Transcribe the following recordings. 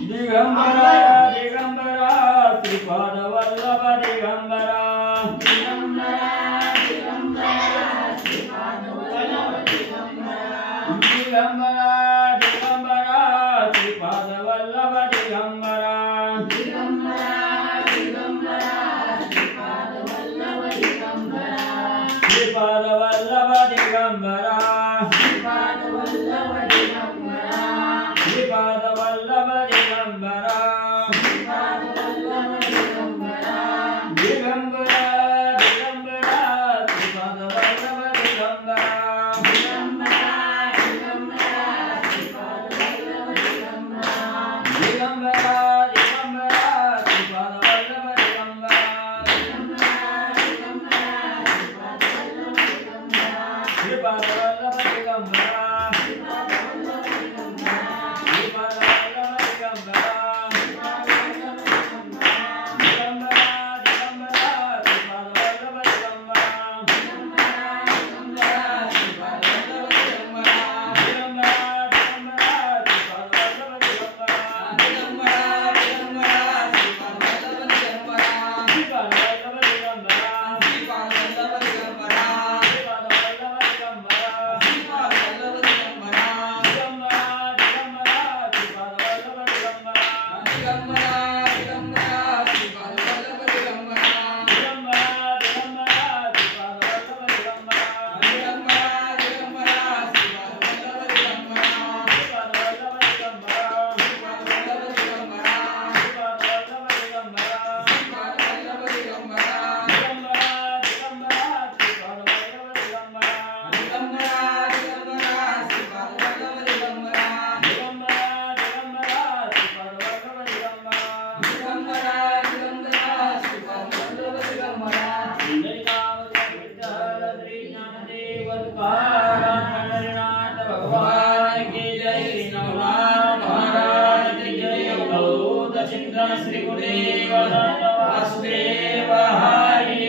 दिगंबरा दिगंबरा श्रीपाद वल्लभ दिगंबरा दिगंबरा दिगंबरा श्रीपाद वल्लभ दिगंबरा दिगंबरा दिगंबरा श्रीपाद वल्लभ दिगंबरा दिगंबरा दिगंबरा श्रीपाद वल्लभ दिगंबरा श्रीपाद वल्लभ दिगंबरा श्रीपाद वल्लभ दिगंबरा श्रीपाद वल्लभ दिगंबरा श्रीपाद वल्लभ दिगंबरा दिगंबरा दिगंबरा श्रीपाद वल्लभ दिगंबरा दिगंबरा दिगंबरा श्रीपाद वल्लभ दिगंबरा दिगंबरा दिगंबरा श्रीपाद वल्लभ दिगंबरा दिगंबरा दिगंबरा श्रीपाद वल्लभ दिगंबरा श्रीपाद वल्लभ दिगंबरा श्री गुरुदेव वासुदेव हरी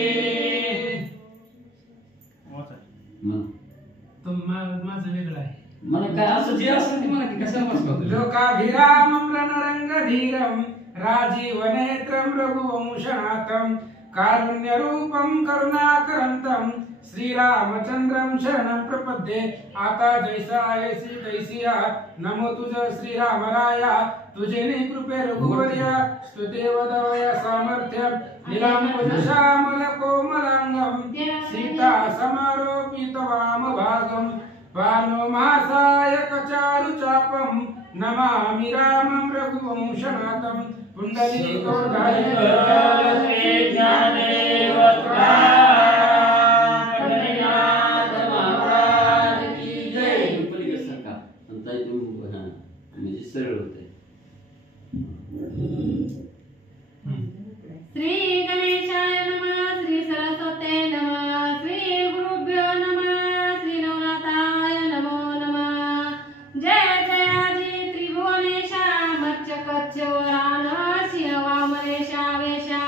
माझं वेगळं आहे मला काय असं जे असं ते मला कशाला बसवतो लोकाभिरामं रणरंगधीरं राजीवनेत्रं रघुवंशनाथं कारुण्यरूपं करुणाकरंतं श्रीरामचंद्रं शरणं प्रपद्ये आता जैसा ऐसी तैसिया नमो तुझ श्रीरामराया तुझे कृपे रघुवर्या स्तुतेव दवय सामर्थ्य नीलांबुज श्यामल कोमलांगं सीता समारोपित वामभागं पानो महासायक चारु चापं नमामि रामं रघुवंशनाथं पुंडलीकोधारी ज्ञानदेव सरळ होते श्री गणेशाय नमः श्री सरस्वते नमः श्री गुरुभ्यो नमः श्री नवनाथाय नमो नमः जय जयाजी त्रिभुवनेशा मच्चकच्चवरान सिंह वामनेशा वेशा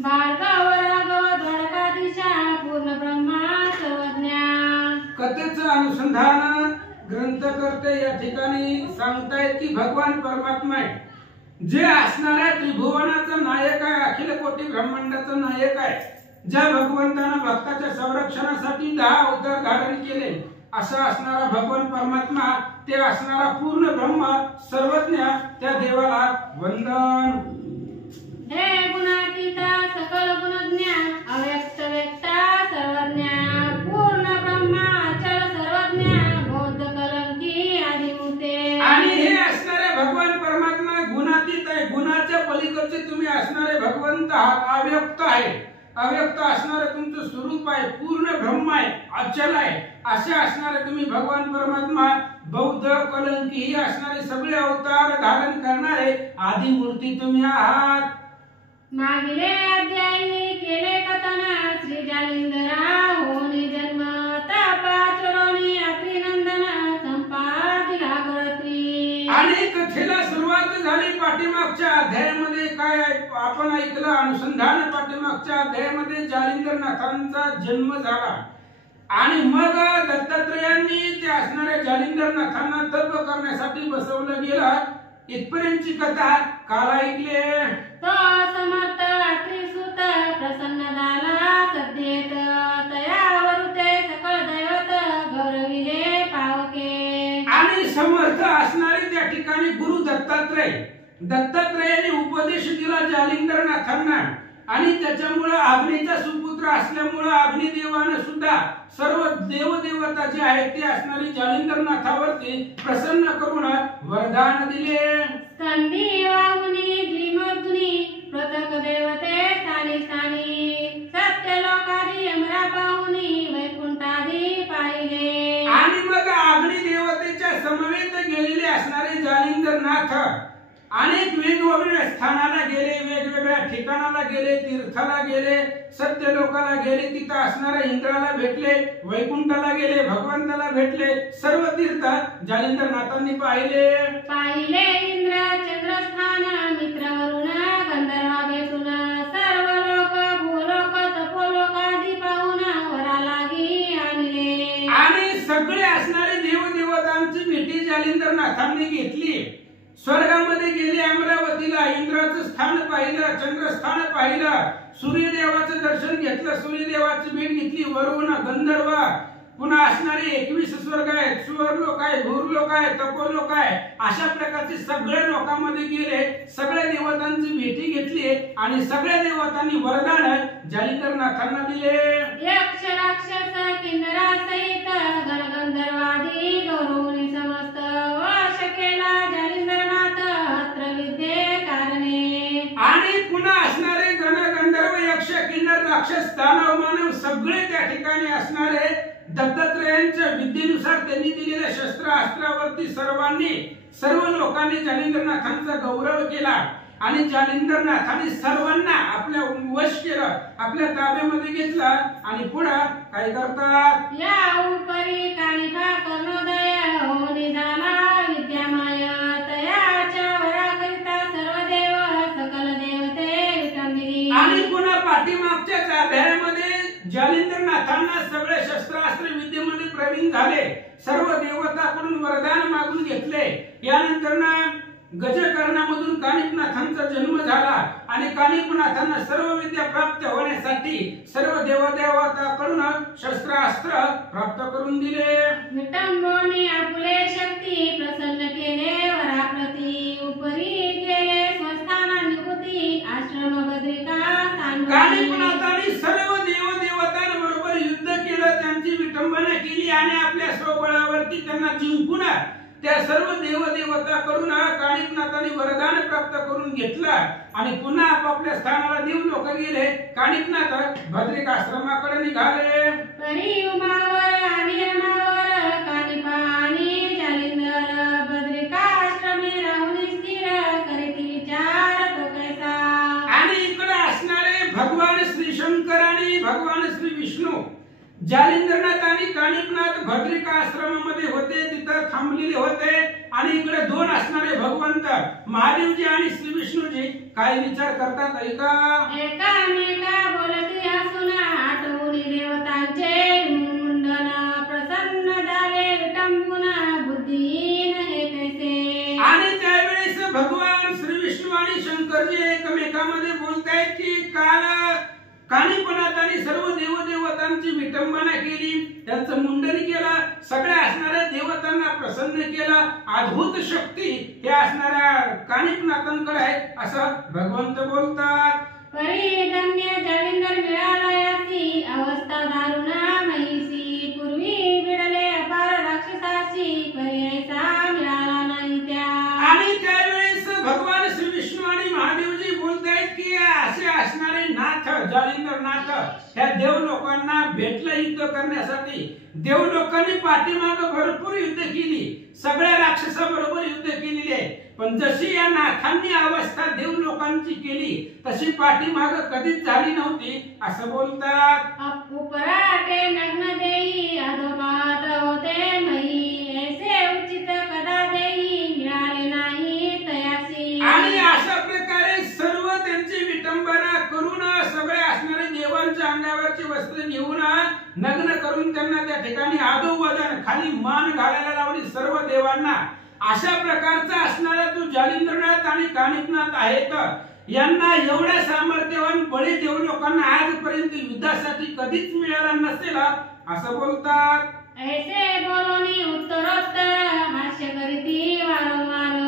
भार्गव राघव द्वारकाधीशा पूर्ण ब्रह्मा सर्वज्ञा कथेचं अनुसंधान ग्रंथकर्ते या ठिकाणी सांगतायत की भगवान परमात्मा आहे जे असणाऱ्या त्रिभुवनाचा नायक आहे अखिल कोटी ब्रह्मांडाचा नायक आहे ज्या भगवंताने भक्ताच्या संरक्षणासाठी 10 अवतार धारण केले असा असणारा भगवान परमात्मा ते असणारा पूर्ण ब्रह्म सर्वज्ञ त्या देवाला वंदन हे गुणातीता सकल गुणज्ञ अव्यक्त व्यक्ता सर्वज्ञ पूर्ण ब्रह्मा अचल सर्वज्ञ बौद्ध कलंकी आदिमूर्ते आणि हे असणारे भगवान परमात्मा गुणातीत आहे गुणाच्या पलीकडचे तुम्ही असणारे भगवंत अव्यक्त आहे अव्यक्त असणारे तुमचं स्वरूप आहे पूर्ण ब्रह्म आहे अचल आहे असे असणारे तुम्ही भगवान परमात्मा बौद्ध कलंकी ही असणारे सगळे अवतार धारण करणारे आदिमूर्ती तुम्ही आहात मागिले अध्यायी केले कथन श्री जालिंदरा होनी जन्म तपाचरोनी अत्रिनंदन संपादिला गळत्री आणि कथेला सुरुवात झाली पाठीमागच्या अध्यायामध्ये काय आपण ऐकलं अनुसंधान पाठीमागच्या अध्यायामध्ये जालिंदरनाथांचा जन्म झाला आणि मग दत्तात्रेयांनी ते असणाऱ्या जालिंदरनाथांना तप करण्यासाठी बसवलं गेलं इथपर्यंतची कथा काल ऐकले. तो समर्थ त्रिसुत प्रसन्न झाला सद्येत तयावर ते सकळ दैवत गौरविले पावके. आणि समर्थ असणारे त्या ठिकाणी गुरु दत्तात्रयाने उपदेश दिला जालिंदरनाथांना. आणि त्याच्यामुळे अग्नीचा सुपुत्र असल्यामुळे अग्निदेवाने सुद्धा सर्व देवदेवता जे आहेत ते असणारी जालिंदरनाथावरती प्रसन्न करून वरदान दिले. स्कंदी वामुनी द्विमर्दुनी पृथक देवते स्थानी स्थानी सत्य लोकादी अमरा पाहुनी वैकुंठादी पाहिले. आणि मग अग्निदेवतेच्या समवेत गेलेले असणारे जालिंदरनाथ अनेक वेगवेगळ्या स्थानाला गेले, वेगवेगळ्या ठिकाणाला गेले, तीर्थाला गेले, सत्य लोकाला गेले, तिथं असणाऱ्या इंद्राला भेटले, वैकुंठाला गेले, भगवंताला भेटले. सर्व तीर्थ जालिंदरनाथांनी पाहिले. इंद्र चंद्रस्थान मित्र वरुण गंधर्व भेटून सर्व लोक भूलोक तपोलोकादी पाहून वरा लागी आणले. आणि सगळे असणारे देवदेवतांची भेटी जालिंदरनाथांनी घेतली. स्वर्गामध्ये गेले, अमरावतीला इंद्राचं स्थान पाहिलं, चंद्रस्थान पाहिलं, सूर्यदेवाचं दर्शन घेतलं, सूर्यदेवाची भेट घेतली. वरुण गंधर्व पुन्हा असणारे 21 स्वर्ग आहेत, सुवर्लोक आहे, भूर्लोक आहे, तपोलोक आहे. अशा प्रकारचे सगळे लोकांमध्ये गेले, सगळ्या देवतांची भेटी घेतली आणि सगळ्या देवतांनी वरदान जालिंदरनाथांना दिले. यक्ष राक्षस किन्नरा सहित गणगंधर्वादी गौरवनी समस्त वश केला जालिंदरनाथ अत्र विद्ये कारणे. आणि पुन्हा असणारे गण गंधर्व यक्ष किन्नर राक्षस दानव मानव सगळे त्या ठिकाणी असणारे दत्तात्रयांच्या विद्येनुसार त्यांनी दिलेल्या शस्त्र अस्त्रावरती सर्व लोकांनी जालिंदरनाथांचा गौरव केला. आणि जालिंदरनाथांनी सर्वांना आपल्या वश केलं, आपल्या ताब्यामध्ये घेतलं. आणि पुढे काय करतात, या उपरी कानिफा कर्णोदय होनी झाला विद्यामय तयाच्या वराकरिता सर्व देव सकल देवते विटंबिली. आणि पुन्हा पाठीमागच्याच अध्यायामध्ये जालिंदरनाथांना सगळे शस्त्रास्त्र विद्येमध्ये प्रवीण झाले, सर्व देवताकडून वरदान मागून घेतले. यानंतर ना गजकर्णामधून कानिपनाथांचा जन्म झाला आणि कानिपनाथांना सर्व विद्या प्राप्त होण्यासाठी सर्व देवदेवताकडून शस्त्रास्त्र प्राप्त करून दिले. विटंबोनी आपुले शक्ती प्रसन्न केले वराप्रती उपरी गेले स्वस्थाना निवृत्ती आश्रम बद्रिका सांगली. कानिपनाथांनी सर्व देवदेवतांबरोबर युद्ध केलं, त्यांची विटंबना केली आणि आपल्या स्वबळावरती त्यांना जिंकून त्या सर्व देवदेवताकडून कानिपनाथांनी वरदान प्राप्त करून घेतलं. आणि पुन्हा आपापल्या स्थानाला देवलोक गेले. कानिपनाथ बद्रिकाश्रमाकडे निघाले. परी उमावर आणि रमावर कानिपानी जालिंदर बद्रिकाश्रमे राहून स्थिर करीती विचार तो कैसा. आणि इकडे असणारे भगवान श्री शंकर आणि भगवान श्री विष्णू जालिंदरनाथ आणि कानिपनाथ बद्रिका आश्रमामध्ये होते, तिथं थांबलेले होते. आणि इकडे दोन असणारे भगवंत महादेवजी आणि श्री विष्णूजी काय विचार करतात ऐका. एकामेका बोलती हसून आठवून देवतांचे मुंडन प्रसन्न झाले विटंबून बुद्धीन हे कैसे. आणि त्यावेळेस भगवान श्री विष्णू आणि शंकरजी एकमेकांमध्ये बोलतायत की काल कानिपनाथांनी सर्व देवदेवतांची विटंबना केली, त्यांचं मुंडन केलं, सगळ्या असणाऱ्या देवतांना प्रसन्न केलं. अद्भुत शक्ती हे असणाऱ्या कानिपनाथांकडे आहे असं भगवंत बोलतात. परिधन्य जालिंदर मिळाला यासी अवस्था दारुणा महिसी पूर्वी बिडले अपार राक्षसाची पर्यायसा मिळाला नाही त्या. आणि त्यावेळेस भगवान श्री विष्णू आणि महादेवजी बोलतायत की असे असणारे नाथ जालिंदरनाथ ह्या देवलोकांना भेटलं युद्ध करण्यासाठी. देवलोकांनी पाठीमाग भरपूर युद्ध केली, सगळ्या राक्षसाबरोबर युद्ध केलेले आहे. पण जशी या नाथांनी अवस्था देवलोकांची केली तशी पाठीमाग कधीच झाली नव्हती असं बोलतात. उपराटे नग्न देई अधोपात होते मही ऐसे उचित कदा देई मिळाले नाही तयासी. आणि अशा प्रकारे सर्व त्यांची विटंबना करून सगळे असणारे देवांच्या अंगावरची वस्त्र घेऊन नग्न करून त्यांना त्या ठिकाणी आदोवदन खाली मान घालायला लावली सर्व देवांना. अशा प्रकारचा असणारा तो जालिंद्रनाथ आणि कानिफनाथ आहेत. यांना एवढ्या सामर्थ्यवान बळी देऊन लोकांना आजपर्यंत युद्धासाठी कधीच मिळाला नसेल असं बोलतात. ऐसे बोलोनी उत्तरोत्तर हास्य करीती वारंवार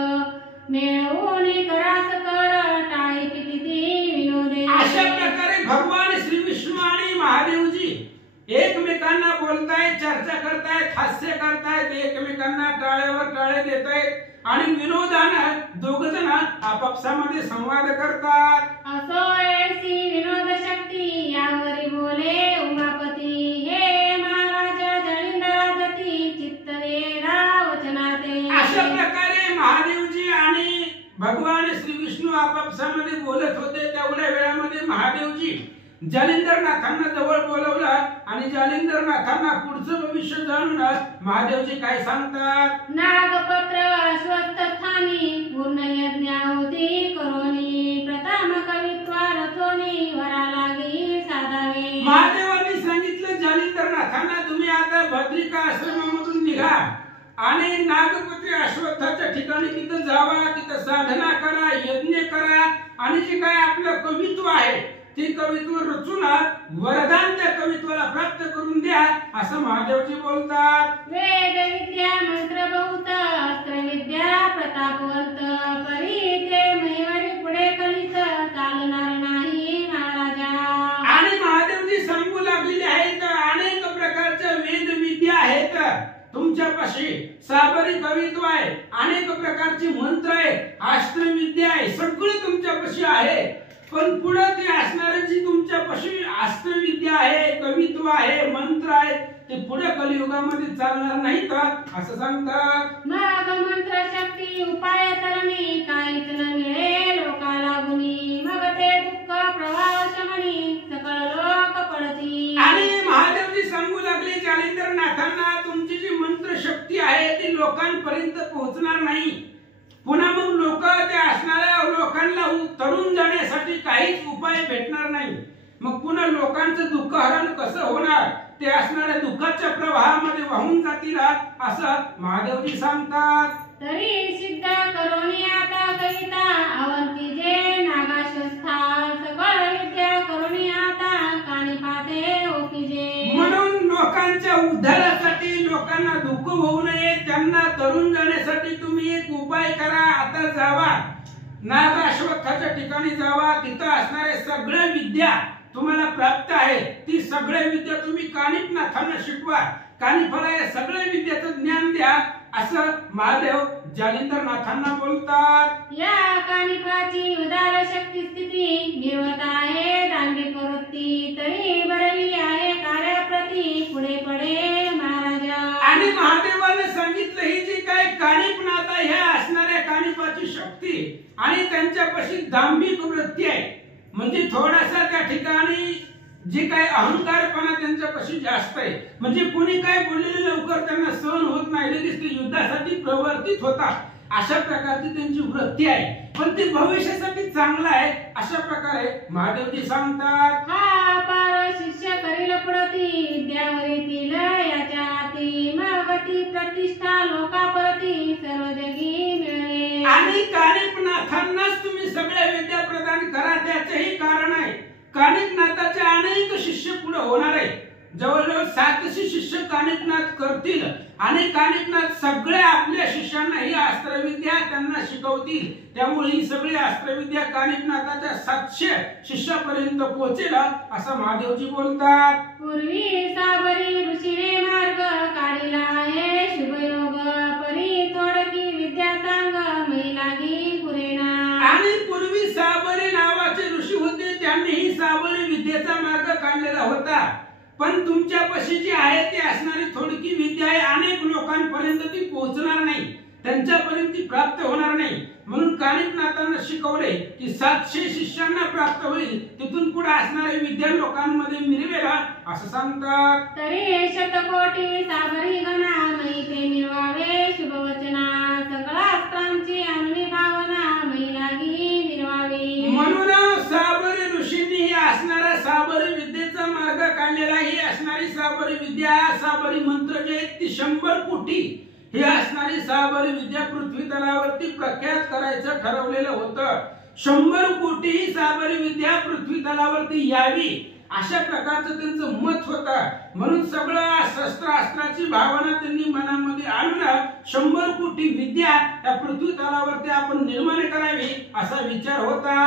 मिळवून करास कर टाळी पिती विनोदे. अशा प्रकारे भगवान श्री विष्णू आणि महादेवजी एकमेकांना बोलतायत, चर्चा करतायत, हास्य करतायत, एकमेकांना टाळ्यावर टाळे देतायत आणि विनोदानं दोघ जण आपापसामध्ये संवाद करतात. असो ऐसी विनोद शक्ती यावरी बोले उमापती हे महाराजा जालिंदराजती चित्त देरा वचनाते. अशा प्रकारे महादेवजी आणि भगवान श्री विष्णू आपापसामध्ये बोलत होते. तेवढ्या वेळामध्ये महादेवजी जालिंदरनाथांना जवळ बोलवलं आणि जालिंदरनाथांना पुढचं भविष्य जाणून महादेवजी काय सांगतात. नागपत्र अश्वत्थ स्थानी पूर्ण यज्ञाहुती करोनी प्रथम कवित्वा रचोनी वरा लागी साधावे. महादेवांनी सांगितलं जालिंदरनाथांना तुम्ही आता बद्रिका आश्रमामधून निघा आणि नागपत्री अश्वत्थाच्या ठिकाणी तिथं जावा, तिथं साधना करा, यज्ञ करा आणि जे काय आपलं कवित्व आहे ते कवित्व रचून वरदान त्या कवित्वाला प्राप्त करून द्या असं महादेवजी बोलतात. वेद विद्या मंत्र बहुत अस्त्र विद्या प्रतापवंत परी ते महिवरी पुढे कलीच चालणार नाही महाराजा. आणि महादेवजी सांगू लागलेले आहेत अनेक प्रकारच्या वेद विद्या आहेत तुमच्यापाशी, साबरी कवित्व आहे, अनेक प्रकारची मंत्र आहे, अस्त्र विद्या आहे, सगळं तुमच्यापाशी आहे. पण पुढे ते असणारे जी तुमच्यापाशी अस्त्र विद्या आहे, कवित्व आहे, मंत्र आहे ते पुढे कलियुगामध्ये चालणार नाही का असं सांगतात. मग मंत्र शक्ती उपाय तरणी काहीच न मिळे लोकाला गुणी मग ते दुःख प्रवाह शमनी सकळ लोक पडती. आणि महादेवजी सांगू लागले जालिंदरनाथांना तुमची जी मंत्र शक्ती आहे ती लोकांपर्यंत पोहोचणार नाही. पुन्हा मग लोक ते असणाऱ्या लोकांना तरुण जाण्यासाठी काहीच उपाय भेटणार नाही. मग पुन्हा लोकांचं दुःख हरण कसं होणार, ते असणाऱ्या दुःखाच्या प्रवाहामध्ये वाहून जातील असं महादेवजी सांगतात. तरी सिद्ध करोनी आता कविता अवंती जे नागाश्वस्था सकळ विद्या करोनी आता कानी पाते ओकीजे. म्हणून लोकांच्या उद्धारासाठी, लोकांना दुःख होऊ नये, त्यांना तरुण जाण्यासाठी तुम्ही एक उपाय करा. आता जावा नागाश्वत्थाच्या ठिकाणी जावा, तिथं असणारे सगळ्या विद्या तुम्हाला प्राप्त आहे ती सगळ्या विद्या तुम्ही कानिफनाथांना शिकवा, कानिफाला या सगळ्या विद्याचं ज्ञान द्या असं महादेव जालिंदरनाथांना बोलतात. या कानिफाची उदार शक्ती स्थिती निर्वत आहे दांडी प्रवृत्ती तरी बरवी आहे कार्याप्रती पुढे पडे महाराजा. आणि महादेवाने सांगितलं ही जी काय कानिफनाथ आहे ह्या असणाऱ्या कानिफाची शक्ती आणि त्यांच्यापाशी दांभिक वृत्ती आहे, म्हणजे थोडासा त्या ठिकाणी जे काय अहंकारपणा त्यांच्यापाशी जास्त आहे. म्हणजे कोणी काय बोललेलं लवकर त्यांना सहन होत नाही, लगेच ते युद्धासाठी प्रवर्तित होतात. अशा प्रकारची त्यांची वृत्ती आहे, पण ते भविष्यासाठी चांगलं आहे अशा प्रकारे महादेवजी सांगतात. हा पार शिष्य करील पुढती विद्यावरीतील याच्या हाती मग ती प्रतिष्ठा लोकापरती सर्व जगी मिळवे. आणि कानिफनाथांनाच तुम्ही सगळ्या विद्या प्रदान करा. त्याचंही कारण आहे कानिफनाथाचे अनेक शिष्य पुढे होणार आहे. जवळजवळ 700 शिष्य कानिफनाथ करतील आणि कानिफनाथ सगळ्या आपल्या शिष्यांना ही अस्त्रविद्या त्यांना शिकवतील. त्यामुळे ही सगळी अस्त्रविद्या कानिफनाथाच्या 700 शिष्यापर्यंत पोहोचेल असं महादेवजी बोलतात. पूर्वी साबरी ऋषीने मार्ग काढिला आहे शुभयोग परी थोडकी विद्या सांग महिलागी पुरेना. आणि पूर्वी साबरी नावाचे ऋषी होते, त्यांनी ही साबरी विद्येचा मार्ग काढलेला होता. पण तुमच्यापाशी जी आहे ती असणारी थोडकी विद्या आहे, अनेक लोकांपर्यंत ती पोहोचणार नाही, त्यांच्यापर्यंत ती प्राप्त होणार नाही. म्हणून कानिफनाथांना शिकवले की 700 शिष्यांना प्राप्त होईल, तिथून पुढे असणारी विद्या लोकांमध्ये मिरवेला असं सांगतात. तरी शतकोटी साबरी गणा मैते निर्वावे शुभवचना सकळ अस्त्रांची अन्वी भावना महिलागी निर्वावी. म्हणून साबरी ऋषींनी ही असणारा साबरी विद्येचा मार्ग काढलेला. ही असणारी साबरी विद्या, साबरी मंत्र जे आहेत ती 100 कोटी ही असणारी साबरी विद्या पृथ्वी तलावरती प्रख्यात करायचं ठरवलेलं होतं. 100 कोटी ही साबरी विद्या पृथ्वी तलावरती यावी अशा प्रकारचं त्यांचं मत होतं. म्हणून सगळं शस्त्रास्त्राची भावना त्यांनी मनामध्ये आणून 100 कोटी विद्या या पृथ्वी तलावरती आपण निर्माण करावी असा विचार होता.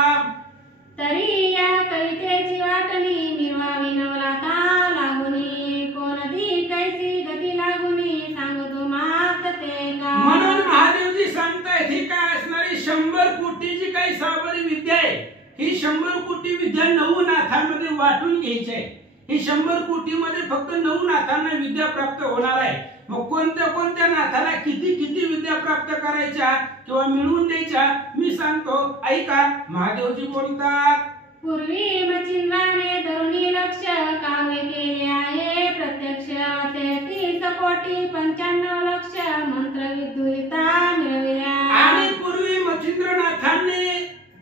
तरी या कवितेची वाटणी मिरवावी नवलाता लागुनी कोणती कैसी गती लागुनी सांगतो मात ते का. म्हणून महादेवजी सांगतायत ही काय असणारी 100 कोटीची काही साबरी विद्या आहे. ही 100 कोटी विद्या 9 नाथांमध्ये वाटून घ्यायची आहे. ही 100 कोटीमध्ये फक्त 9 नाथांना विद्या प्राप्त होणार आहे. मग कोणत्या कोणत्या नाथाला किती किती विद्या प्राप्त करायच्या किंवा मिळवून द्यायच्या मी सांगतो ऐका. महादेवजी बोलतात, पूर्वी मच्छिंद्राने धरुणी लक्ष काव्य केले आहे प्रत्यक्ष 33 कोटी 95 लक्ष मंत्र विद्युता मिळविल्या. आणि पूर्वी मच्छिंद्रनाथांनी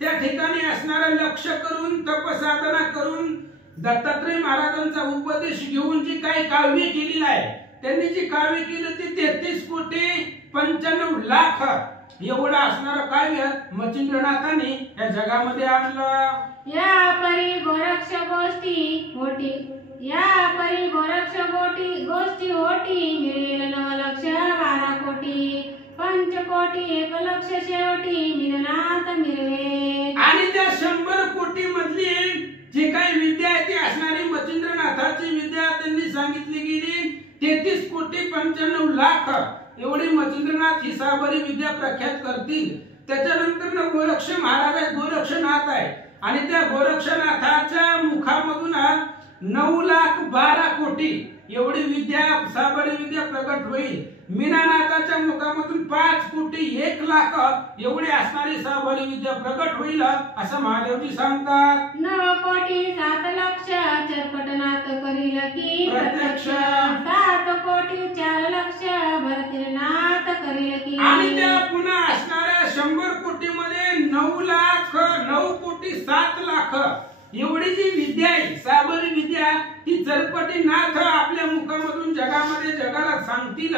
त्या ठिकाणी असणारं लक्ष करून तपसाधना करून दत्तात्रय महाराजांचा उपदेश घेऊन जी काही काव्य केलेली आहे त्यांनी जी काव्य केलं ते 33 कोटी 95 लाख एवढं असणारं काव्य मच्छिंद्रनाथांनी या जगामध्ये आणलं. या परी गोरक्ष गोष्टी होती मिळेल 9 लक्ष 12 कोटी 5 कोटी 1 लक्ष शेवटी मिलनात मिळवे. आणि त्या 100 कोटी मधली जी काही विद्या आहे ती असणारी मच्छिंद्रनाथाची विद्या त्यांनी सांगितली गेली 33 कोटी 95 लाख एवढी मच्छिंद्रनाथ ही साबरी विद्या प्रख्यात करतील. त्याच्यानंतर गोरक्ष महाराज आहे, गोरक्षनाथ आहे आणि त्या गोरक्षनाथाच्या मुखामधून 9,12 कोटी एवढी विद्या साबरी विद्या प्रकट होईल. मीनानाथाच्या मुखामधून 5 कोटी 1 लाख एवढी असणारी साबरी विद्या प्रकट होईल असं महादेवजी सांगतात. 9 कोटी 7 लक्ष चरपटनाथ करील की प्रत्यक्ष 7 कोटी 4 लक्ष भरतीनाथ करील की. आणि त्या पुन्हा असणाऱ्या 100 कोटी मध्ये 9 लाख 9 कोटी 7 लाख एवढी जी विद्या आहे साबरी विद्या ती चरपटीनाथ आपल्या मुखामधून जगामध्ये जगाला सांगतील.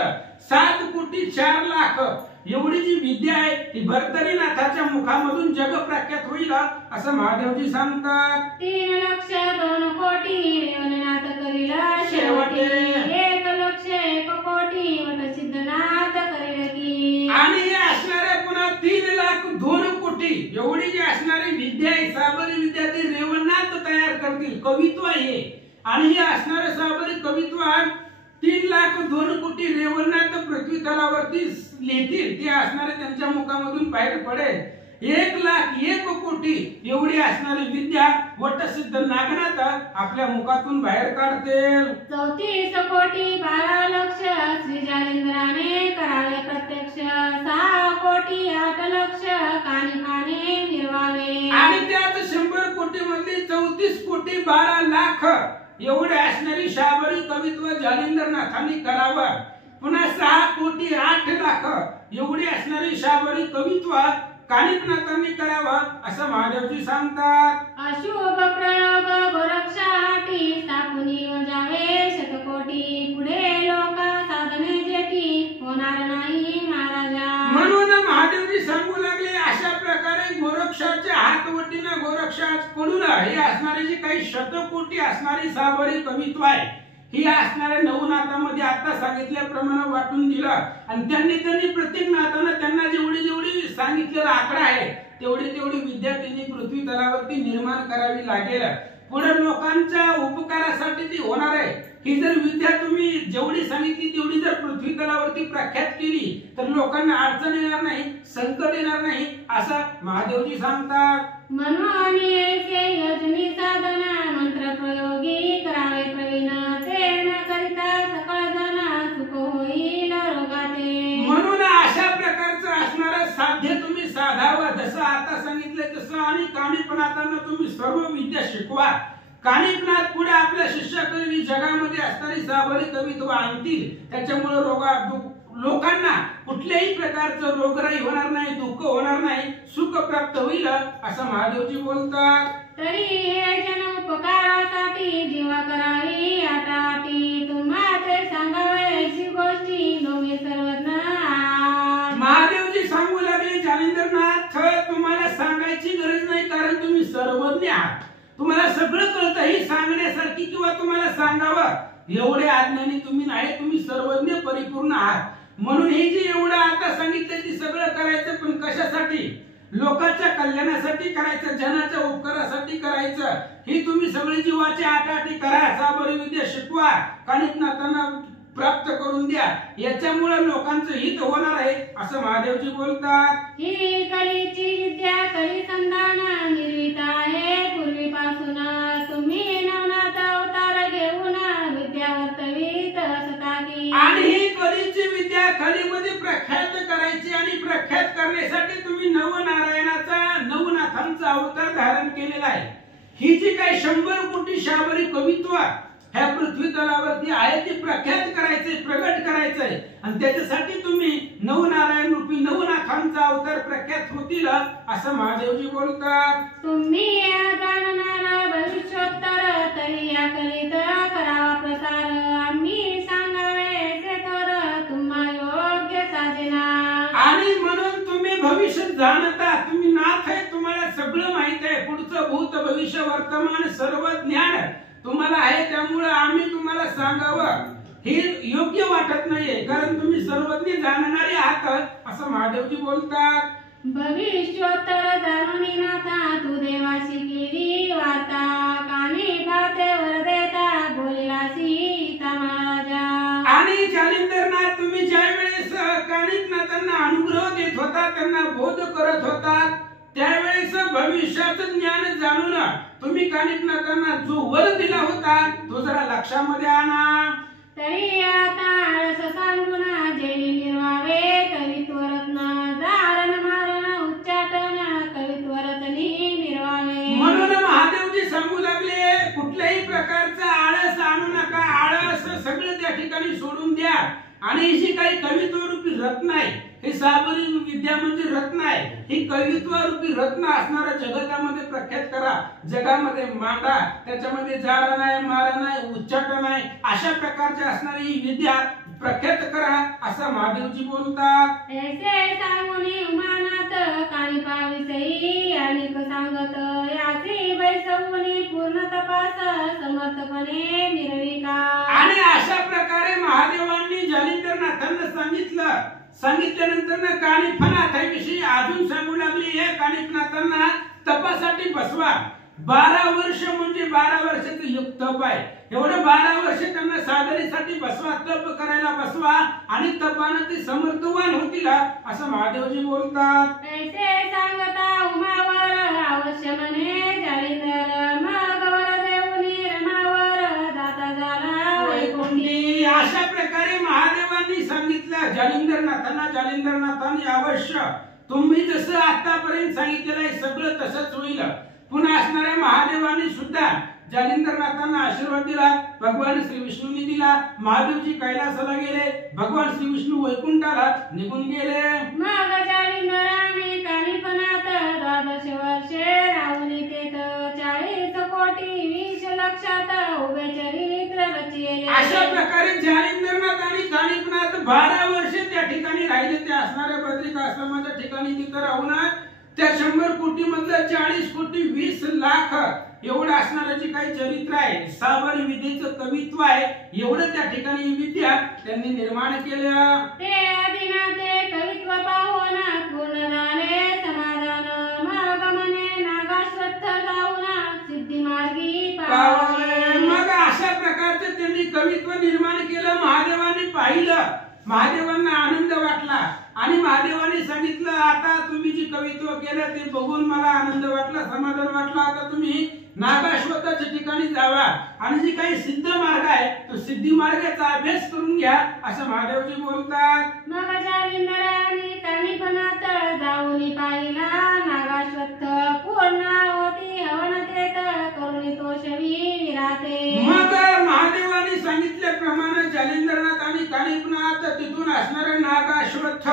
7 कोटी 4 लाख एवढी जी विद्या आहे ती भरतरीनाथाच्या मुखामधून जग प्रख्यात होईल असं महादेवजी सांगतात. 3 लक्ष 2 कोटी रेवणनाथ करील शेवटी 1 लक्ष 1 कोटी वटसिद्धनाथ करील की. आणि हे असणारे पुन्हा 3 लाख 2 कोटी एवढी जी असणारी विद्या आहे साबरी विद्या ती रेवणनाथ तयार करतील. कवित्व आहे आणि हे असणारे साबरी कवित्व 3 लाख 2 कोटी रेवणनाथ पृथ्वी तलावरती लिहितील. ते असणारे त्यांच्या मुखामधून बाहेर पडेल. 1 लाख 1 कोटी एवढी असणारी विद्या वटसिद्ध नागनाथ आपल्या मुखातून बाहेर काढतील. 34 कोटी 12 लक्ष श्री जालिंद्राने करावे प्रत्यक्ष 6 कोटी 8 लक्ष काने काने निर्वावे. आणि त्यात 100 कोटी मधली 34 कोटी 12 लाख एवढे असणारी साबरी कवित्व जालिंदरनाथांनी करावं. पुन्हा 6 कोटी 8 लाख एवढी असणारी साबरी कवित्व कानिपनाथांनी करावं असं महादेवजी सांगतात. अशुभ प्रयोग गोरक्षाटी स्थापुनी जावे 100 कोटी पुढे लोक साधने जेटी होणार नाही महाराजा. म्हणून महादेवजी सांगू लागले अशा प्रकारे गोरक्षाच्या हातवटीनं गोरक्षाकडून हे असणारी जी काही 100 कोटी असणारी साबरी कवित्व आहे ही असणाऱ्या 9 नाथांमध्ये आता सांगितल्याप्रमाणे वाटून दिलं. आणि त्यांनी प्रत्येक नाथांना त्यांना जेवढी सांगितलेला आकडा आहे तेवढी विद्या त्यांनी पृथ्वी तलावरती निर्माण करावी लागेल. पुढे लोकांच्या उपकारासाठी ती होणार आहे. ही जर विद्या तुम्ही जेवढी सांगितली तेवढी जर पृथ्वी तलावरती प्रख्यात केली तर लोकांना अडचण येणार नाही, संकट येणार नाही असं महादेवजी सांगतात. म्हणून ऐसे योजनी साधना मंत्र प्रयोगी करावे प्रवीण ते न करिता सकळ जन सुख होईल रोगाते. म्हणून अशा प्रकारचं असणारं साध्य तुम्ही साधावं जसं आता सांगितलंय तसं. आणि कानिपनाथांना तुम्ही सर्व विद्या शिकवा. कानिपनाथ पुढे आपल्या शिष्याकरवी जगामध्ये असणारी साबरी कवित्व आणतील. त्याच्यामुळे लोकांना कुठल्याही प्रकारचं रोगराई होणार नाही, दुःख होणार नाही, सुख प्राप्त होईल असं महादेवजी बोलतात. तरी हे जन उपकारासाठी जीवा करावी आटाटी तुम्हा ते सांगावे अशी गोष्टी नोवे सर्वज्ञ जालिंदरनाथ तुम्हाला सांगायची गरज नाही, कारण तुम्ही सर्वज्ञ आहात, तुम्हाला सगळं कळतं. ही सांगण्यासारखी किंवा तुम्हाला सांगावं एवढे अज्ञानी तुम्ही नाही, तुम्ही सर्वज्ञ परिपूर्ण आहात. म्हणून हे जे एवढं आता सांगितलं ते सगळं करायचं, पण कशासाठी? लोकांच्या कल्याणासाठी करायचं, जनाच्या उपकारासाठी करायचं. ही तुम्ही सगळी जीवाची आटाआटी करा, साबरी विद्या शिकवा, कानिकनाथांना प्राप्त करून द्या, याच्यामुळे लोकांचं हित होणार आहे असं महादेवजी बोलतात. ही कलीची विद्या कली संधान निर्मित आहे पूर्वीपासून, तुम्ही नवनाथ अवतार घेऊन विद्या वर्तवीत असता की. आणि ही कलीची विद्या कलीमध्ये प्रख्यात करायची, आणि प्रख्यात करण्यासाठी तुम्ही नवनारायणाचा नवनाथांचा अवतार धारण केलेला आहे. ही जी काही 100 कोटी शाबरी कवित्व ह्या पृथ्वी तलावरती आहे ती प्रख्यात करायचंय, प्रगट करायचंय, आणि त्याच्यासाठी तुम्ही नवनारायण रूपी नवनाथांचा अवतार प्रख्यात होतील असं महादेवजी बोलतात. तुम्ही जाणणार भविष्योत्तर तरी या कलीत करावा प्रसार, आम्ही सांगावे ते थोर तुम्हा योग्य साजेना. आणि म्हणून तुम्ही भविष्य जाणता, तुम्ही नाथ आहे, तुम्हाला सगळं माहित आहे, पुढचं भूत भविष्य वर्तमान सर्व ज्ञान तुम्हाला आहे, त्यामुळे आम्ही तुम्हाला सांगावं हे योग्य वाटत नाहीये, कारण तुम्ही सर्वज्ञ जाणणारे आहात असं महादेवजी बोलतात. भविष्योत्तर जाणून नाथा तू देवाशी केली वार्ता, कानी भाते वर देता बोलिलासी सीता महाराजा. आणि जालिंदरनाथ तुम्ही ज्या वेळेस कानिकनाथांना अनुग्रह देत होता, त्यांना बोध करत होता, त्यावेळेस भविष्याचं ज्ञान जाणून तुम्ही कानिकनाथांना जो वर दिला होता तो जरा लक्षामध्ये आणा. तरी आता आळस सांगून जेली निर्वावे कवित्व रत्न, जारण मारण उच्चाटन कवित्व रत्नी निर्वावे. म्हणून महादेवजी सांगू लागले कुठल्याही प्रकारचा आळस आणू नका, आळस सगळं त्या ठिकाणी सोडून द्या, आणि जी काही कवित्व रूपी रत्न आहे, हे साबरी विद्या म्हणजे रत्न आहे, ही कवित्व रूपी रत्न असणारा जगतामध्ये प्रख्यात करा, जगामध्ये मांडा, त्याच्यामध्ये जारा नाही, मारा नाही, उच्चाटन नाही, अशा प्रकारची असणारी ही विद्या प्रख्यात करा असं महादेवजी बोलतात. ऐसे सांगुनी उमानाथ कानिपाविषयी अनेक सांगत, याची बैसवुनी पूर्ण तपास समर्थपणे निर्विका. आणि अशा प्रकारे महादेवांनी जालिंदरनाथांना सांगितल्यानंतर कानिफनाथाविषयी अजून सांगू लागली, हे कानिफनाथांना तपासाठी बसवा. 12 वर्ष म्हणजे 12 वर्षाचं युग तप आहे, एवढं 12 वर्ष त्यांना साधनेसाठी बसवा, तप करायला बसवा, आणि तपाने ते समर्थवान होतील असं महादेवजी बोलतात. ऐसे सांगता उमावर अवश्य म्हणे जालिंदर, मग वर देऊनी रमावर जाता झाला वैकुंठी. अशा प्रकारे महादेवांनी सांगितलं जालिंदरनाथांनी अवश्य तुम्ही जसं आतापर्यंत सांगितलेलं आहे सगळं तसंच होईल. पुन्हा असणाऱ्या महादेवांनी सुद्धा जालिंदरनाथांना आशीर्वाद दिला, भगवान श्री विष्णूंनी दिला. महादेवजी कैलासाला गेले, भगवान श्री विष्णू वैकुंठाला निघून गेले. मग जालिंदराने कानिपनात 12 वर्षे राहुली तेथ 40 कोटी 20 लक्षात उभे चरित्र रचिले. अशा प्रकारे जालिंदरनाथ आणि कानिपनाथ 12 वर्षे त्या ठिकाणी राहिले. त्या असणाऱ्या बद्रिका आश्रमाच्या ठिकाणी तिथं राहून त्या 100 कोटी मधलं 40 कोटी 20 लाख एवढं असणारं जे काही चरित्र आहे, साबरी विद्येचं कवित्व आहे, एवढं त्या ठिकाणी विद्या त्यांनी निर्माण केलं. ते आदिनाथे कवित्व पाहून पूर्ण झाले समाधान, मग म्हणे नागाश्वत्थ जाऊन सिद्धी मार्गी पावले. मग अशा प्रकारचं त्यांनी कवित्व निर्माण केलं. महादेवांनी पाहिलं, महादेवांना आनंद वाटला, आणि महादेवांनी सांगितलं आता तुम्ही जी कवित्व केलं ते बघून मला आनंद वाटला, समाधान वाटलं, आता तुम्ही नागाश्वताच्या ठिकाणी जावा, आणि जी काही सिद्ध मार्ग आहे तो सिद्धी मार्गाचा अभ्यास करून घ्या असं महादेवजी बोलतात. मग जालिंदराने कानिपनात जाऊन पाहिला नागाश्वत्थ, पूर्ण होती हवन तेथ करुणी तोषवी विराते. मग महादेवांनी सांगितल्याप्रमाणे जालिंदरनाथ आणि कानिपनाथ तिथून असणारे नागाश्वत्थ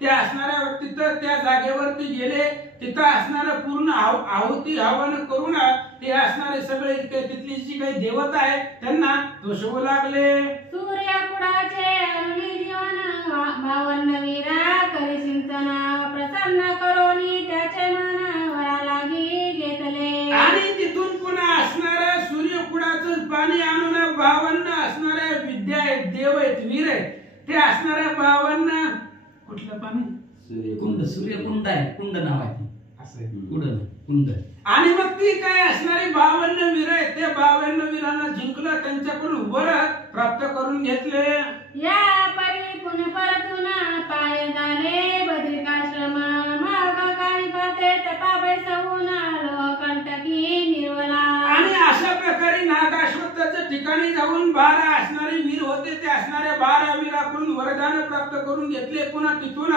त्या असणाऱ्या तिथं त्या जागेवरती गेले. तिथं असणारं पूर्ण आहुती हवन करून ते असणारे सगळे तिथली जी काही देवता आहे त्यांना तोषवू लागले. सूर्यकुडाचे अरुणी जीवन 52 वीरा करी चिंतन, प्रसन्न करो विहीर आहे ते असणाऱ्या 52 कुठलं पाणी सूर्यकुंड आहे, कुंड नाव आहे ते. असं आहे. कुंड. आणि मग ती काय असणारी 52 वीर आहे ते 52 वीरांना जिंकलं, त्यांच्याकडून वर प्राप्त करून घेतले. या परी पुणे परतून पाय झाले बद्रिकाश्रम मग काणिपाते तपा सऊन लोकंटकी निर्वला. आणि अशा प्रकारे नागाश्वताच्या ठिकाणी जाऊन 12 असणारे वीर होते ते असणाऱ्या 12 वीराकडून वरदान प्राप्त करून घेतले. पुन्हा तिथून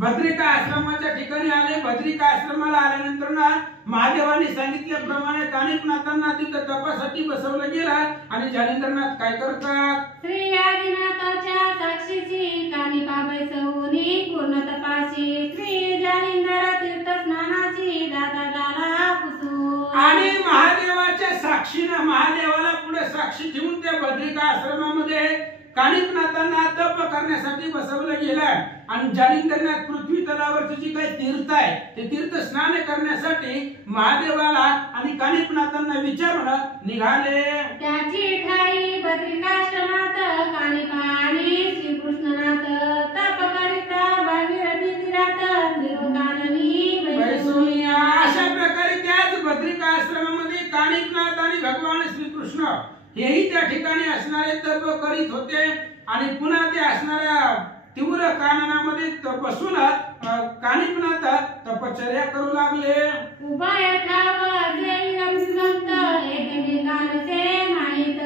बद्रिका आश्रमाच्या ठिकाणी आले. बद्रिका आश्रमाला आल्यानंतर ना महादेवाने सांगितल्याप्रमाणे कानिपनाथांना तिथं तपासाठी बसवलं गेलं. आणि जालिंदरनाथ काय करतात, श्री आदिनाथाच्या साक्षीची कानिपा बैसवूनी पूर्ण तपाशी श्री जालिंदर तीर्थ स्नानाची दाता झाला पुसू. आणि महादेवाच्या साक्षीनं महादेवाला पुढे साक्षी ठेवून त्या बद्रिका आश्रमामध्ये कानिपनाथांना तप करण्यासाठी बसवलं गेलं. आणि जालिंदरनाथ पृथ्वी तलावरचे जे काही तीर्थ आहे ते तीर्थ स्नान करण्यासाठी महादेवाला आणि कानिपनाथांना विचारून निघाले. त्याची ठाई बद्रिकाश्रमात कानिपा आणि श्रीकृष्णनाथ तप करिता भागीरथी तीरात त्रिलोकाननी बैसोनी. अशा प्रकारे त्याच बद्रिका आश्रमामध्ये कानिपनाथ आणि भगवान श्रीकृष्ण हेही त्या ठिकाणी असणारे तप करीत होते. आणि पुन्हा ते असणाऱ्या तीव्र काननामध्ये बसून कानिपनाथ तपश्चर्या करू लागले. उभय ठाव देई रमसिंहंत एकमेकांचे माहित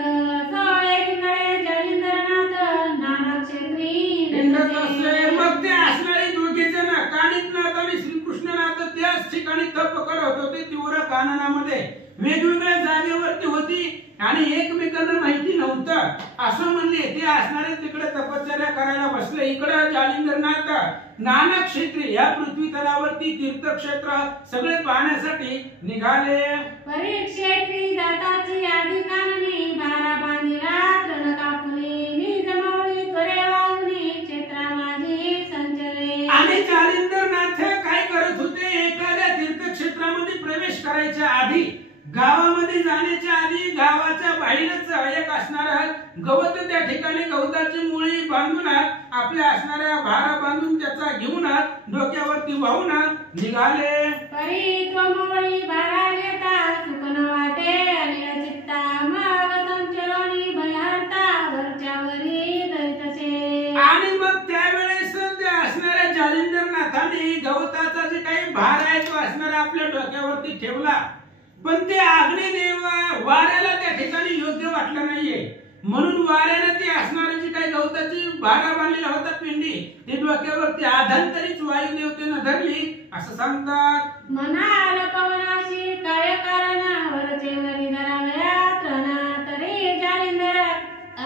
सो एकीकडे जालिंदरनाथ नाना क्षेत्री हिंडत असे. मग ते असणारे दोघे जण कानिपनाथ आणि श्रीकृष्णनाथ त्याच ठिकाणी तप करत होते तीव्र काननामध्ये. वेगवेगळ्या जागेवरती होती आणि एकमेकांना माहिती नव्हतं असं म्हणले. ते असणारे तिकडे तपश्चर्या करायला बसले. इकडे जालिंदरनाथ नाना क्षेत्री या पृथ्वी तलावरती तीर्थक्षेत्र सगळे पाहण्यासाठी निघाले. परीक्षेत्री जाताची आधी काननी बारा बांधिला तृण कापुनी निजमवळी त्वरे वाहुनी क्षेत्रा माझी संचरे. आणि जालिंदरनाथ काय करत होते, एखाद्या तीर्थक्षेत्रामध्ये प्रवेश करायच्या आधी गावामध्ये जाण्याच्या आधी गावाच्या बाहेरच एक असणारा गवत त्या ठिकाणी गवताची मुळी बांधून आपल्या असणाऱ्या भारा बांधून त्याचा घेऊन डोक्यावरती वाहून निघाले. परी त्वमवळी बारा घेता सुकन वाटे अनिल चित्ता मग संचरणी भयहर्ता वरच्यावरी दरितसे. आणि मग त्यावेळेस त्या असणाऱ्या जालिंदरनाथाने गवताचा जे काही भार आहे तो असणारा आपल्या डोक्यावरती ठेवला. पण ते अग्निदेव वाऱ्याला त्या ठिकाणी योग्य वाटलं नाहीये. म्हणून वाऱ्याने ते असणारी जी काही गवताची भारा बांधलेला होता पिंडी ते डोक्यावरती आधांतरीच वायुदेवतेनं धरली असं सांगतात. मनाल पवनाशी काय कारण वरचे वरी धरावया तृण तरी जालिंदर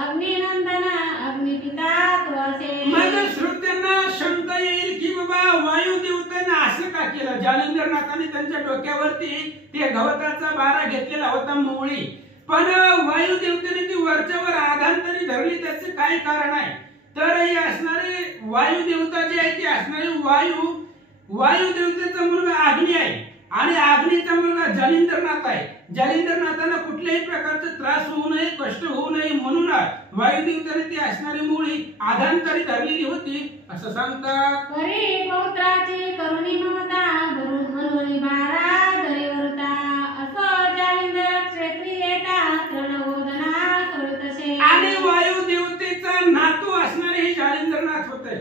अग्निनंदन अग्निपिता त्वसे. मग श्रोत्यांना शंका येईल की बाबा वायुदेवतेनं असं का केलं. जालिंदरनाथाने त्यांच्या डोक्यावरती ते गवताचा बारा घेतलेला होता मोळी, पण वायुदेवतेने ती वरच्यावर आधांतरी धरली. त्याचे काय कारण आहे तर ही असणारी वायुदेवता जी आहे ती असणारी वायुदेवतेचा मुलगा अग्नी आहे आणि अग्नीचा मुलगा जालिंदरनाथ आहे. जालिंदरनाथांना कुठल्याही प्रकारचा त्रास होऊ नये, कष्ट होऊ नये म्हणून वायुदेवतेने ती असणारी मुळी आधांतरी धरलेली होती असं सांगतात. परी पौत्राची करुणी ममता भरून मनोनी बारा दरीवरता असो जालिंदर क्षेत्री येता तृणबोधना सोडतसे. आणि वायुदेवतेचा नातू असणारे हे जालिंदरनाथ होते.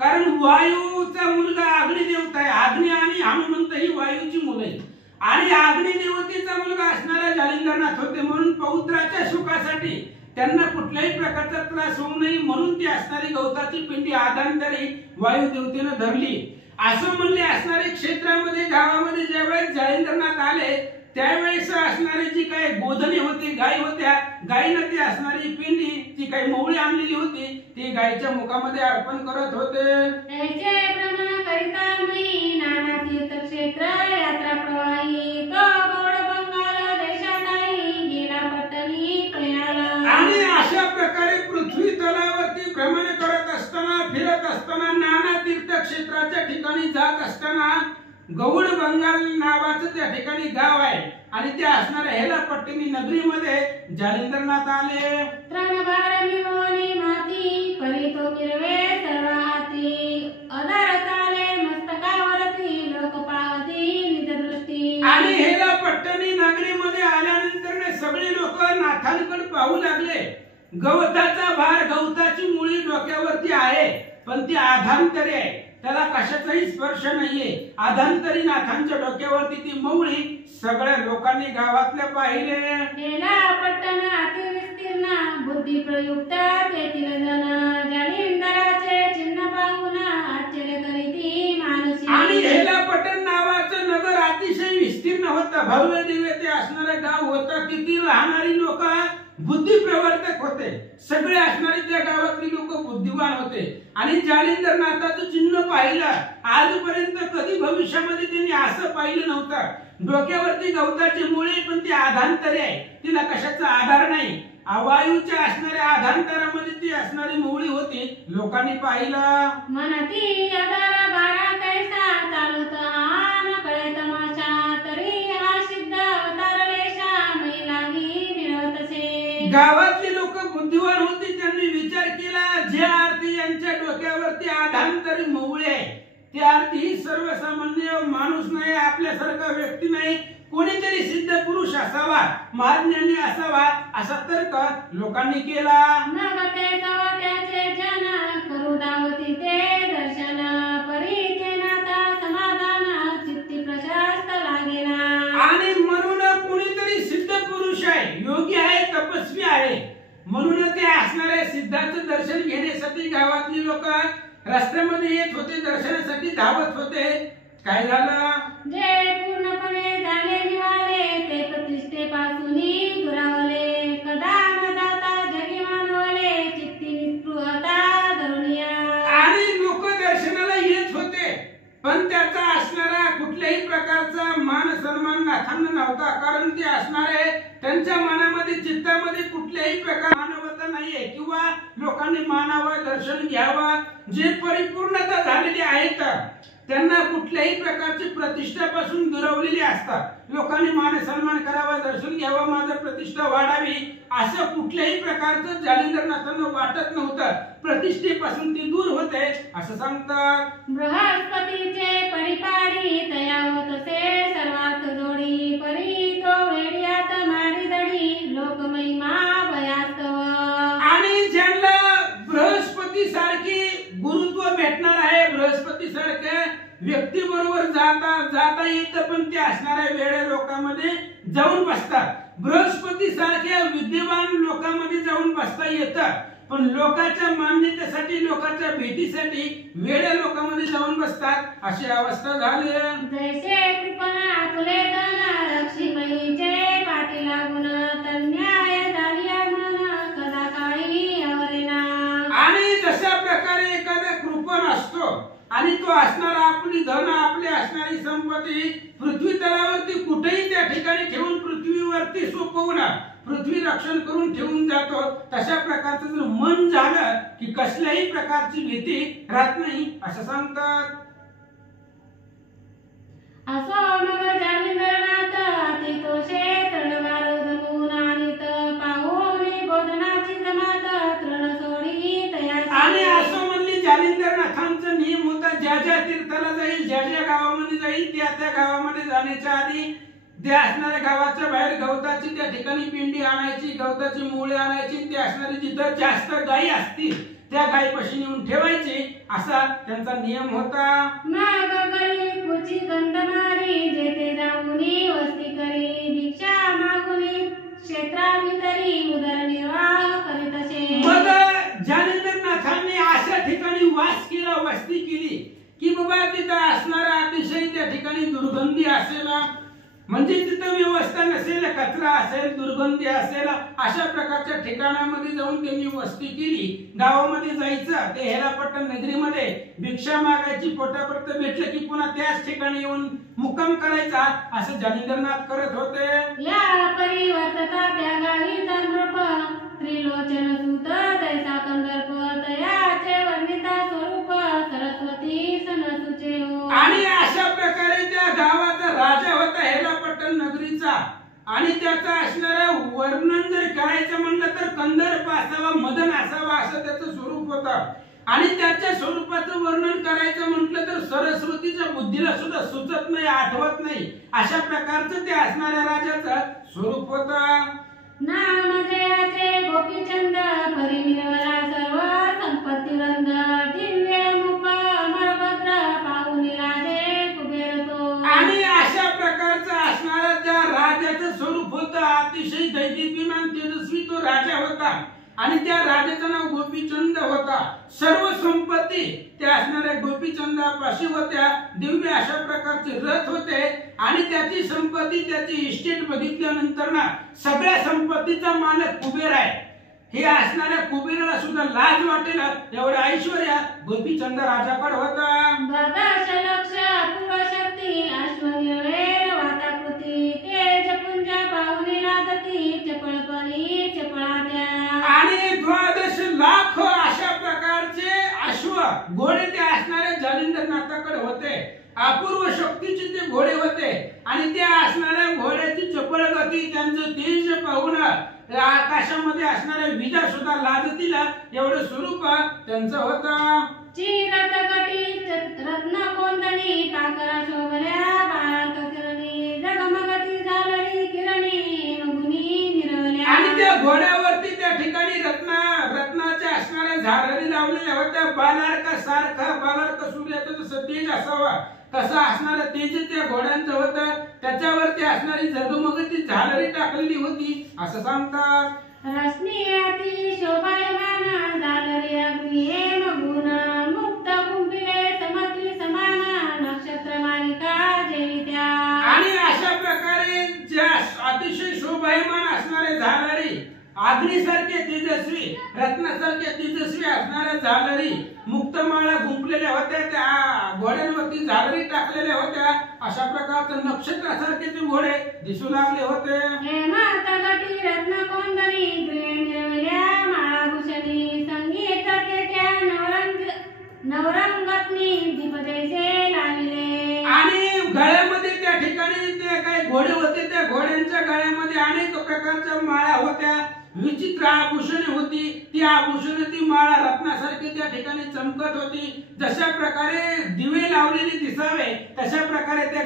कारण वायूचा मुलगा अग्निदेवता आहे. अग्नी आणि हनुमंत ही वायूची मुलं आहेत आणि अग्निदेवतेचा मुलगा असणारा जालिंदरनाथ होते. म्हणून पौत्राच्या सुखासाठी त्यांना कुठल्याही प्रकारचा त्रास होऊ नये म्हणून ती असणारी गवताची पिंडी आधांतरी वायुदेवतेनं धरली असं म्हणले. असणारे क्षेत्रामध्ये गावामध्ये ज्यावेळेस जालिंदरनाथ आले त्यावेळेस असणारी जी काही गोधने होती गाय होत्या, गायीनं ती असणारी पिंडी जी काही मोवळी आणलेली होती ती गायीच्या मुखामध्ये अर्पण करत होते. त्याचे भ्रमण करिता मी नाना तीर्थक्षेत्र यात्रा प्रवाही तो गौड बंगाल देशाताई गेला पत्तनी प्रयाला. आणि अशा प्रकारे पृथ्वी तलावरती भ्रमण करत असताना फिरत असताना नाना तीर्थक्षेत्राच्या ठिकाणी जात असताना गौड बंगाल नावाचं त्या ठिकाणी गाव आहे आणि त्या असणाऱ्या हेलापट्टिनी नगरीमध्ये जालिंदरनाथ आले. तृणभार मिळवणी माती परितो मिरवे सर्व हाती अधार चाले मस्तकावरती लोक पाहती निज दृष्टी. आणि हेलापट्टिनी नगरीमध्ये आल्यानंतर सगळे लोक नाथांकडे पाहू लागले. गवताचा भार गवताची मुळी डोक्यावरती आहे पण ती आधांतरी आहे, त्याला कशाचाही स्पर्श नाहीये. आधांतरी नाथांच्या डोक्यावरती ती मौळी सगळ्या लोकांनी गावातल्या पाहिले. हेलापट्टण अति विस्तीर्ण बुद्धी प्रयुक्त तेथील जन जालिंदराचे चिन्ह पाहून आश्चर्य करीती मानसी. आणि हेलापट्टण नावाचं नगर अतिशय विस्तीर्ण होतं, भव्य दिव्य ते असणारं गाव होतं. तिथे राहणारी लोक बुद्धी प्रवर्तक होते, सगळे असणारे त्या गावातली लोक बुद्धिवान होते. आणि जालिंदरनाथाचं चिन्ह पाहिलं आजपर्यंत कधी भविष्यामध्ये त्यांनी असं पाहिलं नव्हतं. डोक्यावरती गवताची मुळे पण ती आधांतरी आहे, तिला कशाचा आधार नाही. वायूच्या असणाऱ्या आधांतरामध्ये ती असणारी मुळी होती. लोकांनी पाहिलं मनती अधार बारा कैसा चालत आन कळे तमाशा तरी हा सिद्ध अवतारलेशा मै लागी मिळवतसे. गावातली लोक बुद्धिवान होती, त्यांनी विचार केला ज्या अर्थी यांच्या डोक्यावरती आधांतरी मौळे त्या अर्थी सर्वसामान्य माणूस नाही, आपल्यासारखा व्यक्ती नाही, कोणीतरी सिद्ध पुरुष असावा, महाज्ञानी असावा असा तर्क लोकांनी केला. नगते सवत्याचे जन करू दावती ते दर्शन परी ते नाता समाधान चित्ती प्रशस्त लागेना. आणि म्हणून कोणीतरी सिद्ध पुरुष आहे, योगी आहे, तपस्वी आहे, म्हणून ते असणाऱ्या सिद्धाचं दर्शन घेण्यासाठी गावातली लोक रस्त्यामध्ये येत होते, दर्शनासाठी धावत होते. काय झालं? जे पूर्णपणे झाले निवाले ते प्रतिष्ठेपासून दुरावले कदा न जाता जगी मानवले चित्ती निस्पृहता धरुनिया. आणि लोक दर्शनाला येत होते पण त्याचा असणारा कुठल्याही प्रकारचा मान सन्मान नाथांना नव्हता, कारण ते असणारे त्यांच्या मनामध्ये चित्तामध्ये कुठल्याही प्रकार मानवता नाहीये किंवा लोकांनी मानावं, दर्शन घ्यावं. जे परिपूर्णता झालेली आहेत त्यांना कुठल्याही प्रकारची प्रतिष्ठापासून दुरावलेली असतात. लोकांनी मान सन्मान करावा, दर्शन घ्यावं, माझं प्रतिष्ठा वाढावी असं कुठल्याही प्रकारचं जालिंदरनाथांना वाटत नव्हतं. प्रतिष्ठेपासून ते दूर होते असं सांगतात. बृहस्पतीचे परिपाडी तया होतसे सर्वार्थ जोडी परी तो वेड्यात मारी दडी लोक महिमा भयास्तव. आणि ज्यांना बृहस्पती सारखी गुरुत्व भेटणार आहे, बृहस्पती सारख्या व्यक्ती बरोबर जाता येतं पण ते असणाऱ्या वेड्या लोकांमध्ये जाऊन बसतात. बृहस्पती सारख्या विद्यमान लोकांमध्ये जाऊन बसता येतं पण लोकांच्या मान्यतेसाठी, लोकांच्या भेटीसाठी वेड्या लोकांमध्ये जाऊन बसतात. अशी अवस्था झाली. जैसे कृपणा तुले धन लक्ष्मीचे पाठी लागून तन्याय झालिया मन कदा काळी अवरेना. आणि जशा प्रकारे एखादा कृपण असतो आणि तो असणारा आपली धन, आपली असणारी संपत्ती पृथ्वी तलावरती कुठेही त्या ठिकाणी ठेवून पृथ्वीवरती सोपवून पृथ्वी रक्षण करून ठेवून जातो, तशा प्रकारचं जर मन झालं की कसल्याही प्रकारची भीती राहत नाही असं सांगतात. असो मग जालिंदरनाथ अतितोषे तळवार जमून आणीत पाहुणे बोधनाची जमात तृण सोडी तयार. आणि असो म्हणली जालिंदरनाथांचा नियम होता, ज्या ज्या तीर्थाला जाईल, ज्या ज्या गावामध्ये जाईल त्या त्या गावामध्ये जाण्याच्या आधी त्या असणाऱ्या गावाच्या बाहेर गवताची त्या ठिकाणी पिंडी आणायची, गवताची मुळे आणायची, ते असणारी जिथं जास्त गायी असतील त्या गायीपाशी नेऊन ठेवायची असा त्यांचा नियम होता. माग करी पुची गंध मारी जेथे जाऊनी वस्ती करी भिक्षा मागुनी क्षेत्राभितरी उदरनिर्वाह करीत असे. मग जालिंदरनाथांनी अशा ठिकाणी वास केला, वस्ती केली की बाबा तिथं असणारा अतिशय त्या ठिकाणी दुर्गंधी असेल, म्हणजे तिथं व्यवस्था नसेल, कचरा असेल, दुर्गंधी असेल, अशा प्रकारच्या ठिकाणामध्ये जाऊन त्यांनी वस्ती केली. गावामध्ये जायचं, ते हेलापट्टण नगरीमध्ये भिक्षा मागायची, पोटापुरतं भेटलं की पुन्हा त्याच ठिकाणी येऊन मुक्काम करायचा असं जालिंदरनाथ करत होते. या परिवर्तता त्या गावी तंद्रप त्रिलोचन सूत जैसा कंदर्प तयाचे वर्णिता स्वरूप सरस्वती सनसुचे हो. आणि अशा प्रकारे त्या आणि त्याचा असणारा वर्णन जर करायचं म्हणलं तर कंदर्प असावा, मदन असावा असं त्याचं स्वरूप होतं. आणि त्याच्या स्वरूपाचं वर्णन करायचं म्हटलं तर सरस्वतीच्या बुद्धीला सुद्धा सुचत नाही, आठवत नाही, अशा प्रकारचं ते असणाऱ्या राजाचं स्वरूप होतं. नामजयाचे गोपीचंद परी मिळवला सर्व संपत्ती रंग दिव्य मुख अमरभद्र पाहुनी राजे कुबेर तो. आणि अशा प्रकारचं असणारा त्या राजाचं स्वरूप होतं. अतिशय दैदिप्यमान तेजस्वी तो राजा होता आणि त्या राजाचं नाव गोपीचंद होता. सर्व संपत्ती त्या असणाऱ्या गोपीचंदापाशी होत्या. दिव्य अशा प्रकारचे रथ होते आणि त्याची संपत्ती, त्याची इस्टेट बघितल्यानंतर ना सगळ्या संपत्तीचा मालक कुबेर आहे. हे असणाऱ्या कुबेराला सुद्धा लाज वाटेल एवढं ऐश्वर्य गोपीचंद राजाकडे होता. द्वादश लक्ष अपूर्व शक्ती ऐश्वर्य वाताकृती तेजपुंज पाहुनी राजती चपळपणी चपळात्या. आणि 12 लाख अशा प्रकारचे अश्व घोडे ते असणाऱ्या जालिंदरनाथाकडे होते. अपूर्व शक्तीचे ते घोडे होते आणि त्या असणाऱ्या घोड्याची चपळ गती, त्यांचं तेज पाहून आकाशामध्ये असणाऱ्या विजा सुद्धा लाजतील एवढं स्वरूप त्यांचं होतं. चिरत गटी रत्न कोंदणी पाकरा शोभल्या बाळात किरणी जगमगती झालरी किरणी मगुनी मिरवल्या. आणि त्या घोड्यावरती त्या ठिकाणी रत्नाच्या असणाऱ्या झालरी लावलेल्या होत्या. बालार्का सारखा, बालार्क सूर्याचं जसं तेज असावा तसं असणारं तेज त्या घोड्यांचं होतं. त्याच्यावरती असणारी जगमगती झालरी टाकलेली होती असं सांगतात. रश्मीयाती शोभायमान झालरी अग्नी हेम गुण मुक्त कुंभिले समती समान नक्षत्र मालिका जेवित्या. आणि अशा प्रकारे ज्या अतिशय शोभायमान असणारे झालरी, अग्नीसारखे तेजस्वी, रत्नासारखे तेजस्वी असणाऱ्या झालरी मुक्तमाळा गुंफलेल्या होत्या. त्या घोड्यांवरती झालरी टाकलेल्या होत्या. अशा प्रकारचे नक्षत्रासारखे ते घोडे दिसू लागले होते. हेमंत गटी रत्न कोंदणी मिरवल्या माळाभूषणी संगीत केट्या नवरंगत्नी दीपदेशे लाविले. आणि गळ्यामध्ये त्या ठिकाणी ते काही घोडे होते. त्या घोड्यांच्या गळ्यामध्ये अनेक प्रकारच्या माळा होत्या. विचित्र आभूषणे होती. ती आभूषणे, ती माळा रत्नासारखी त्या ठिकाणी चमकत होती. जशा प्रकारे दिवे लावलेले दिसावे तशा प्रकारे त्या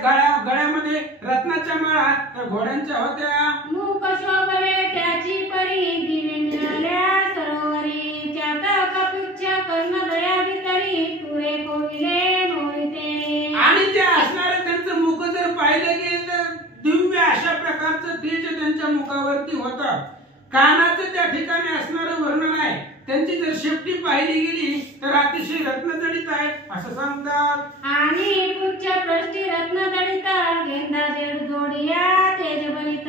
गळ्यामध्ये रत्नाच्या माळा त्या घोड्यांच्या होत्या. मूक शोभले त्याची परी दिवे मिळाल्या सरोवरी चातक पिच्छ कर्ण दया भितरी तुरे कोविले मोहिते. आणि ते असणारे त्यांचं मुख जर पाहिलं गेलं दिव्य अशा प्रकारचं तेज त्यांच्या मुखावरती होतं. कानाचं त्या ठिकाणी असणारं वर्णन आहे. त्यांची जर शेपटी पाहिली गेली तर अतिशय रत्नजडित आहे असं सांगतात. आणि पुच्छ पृष्ठी रत्नजडित गेंदा जेड जोडिया तेजबलित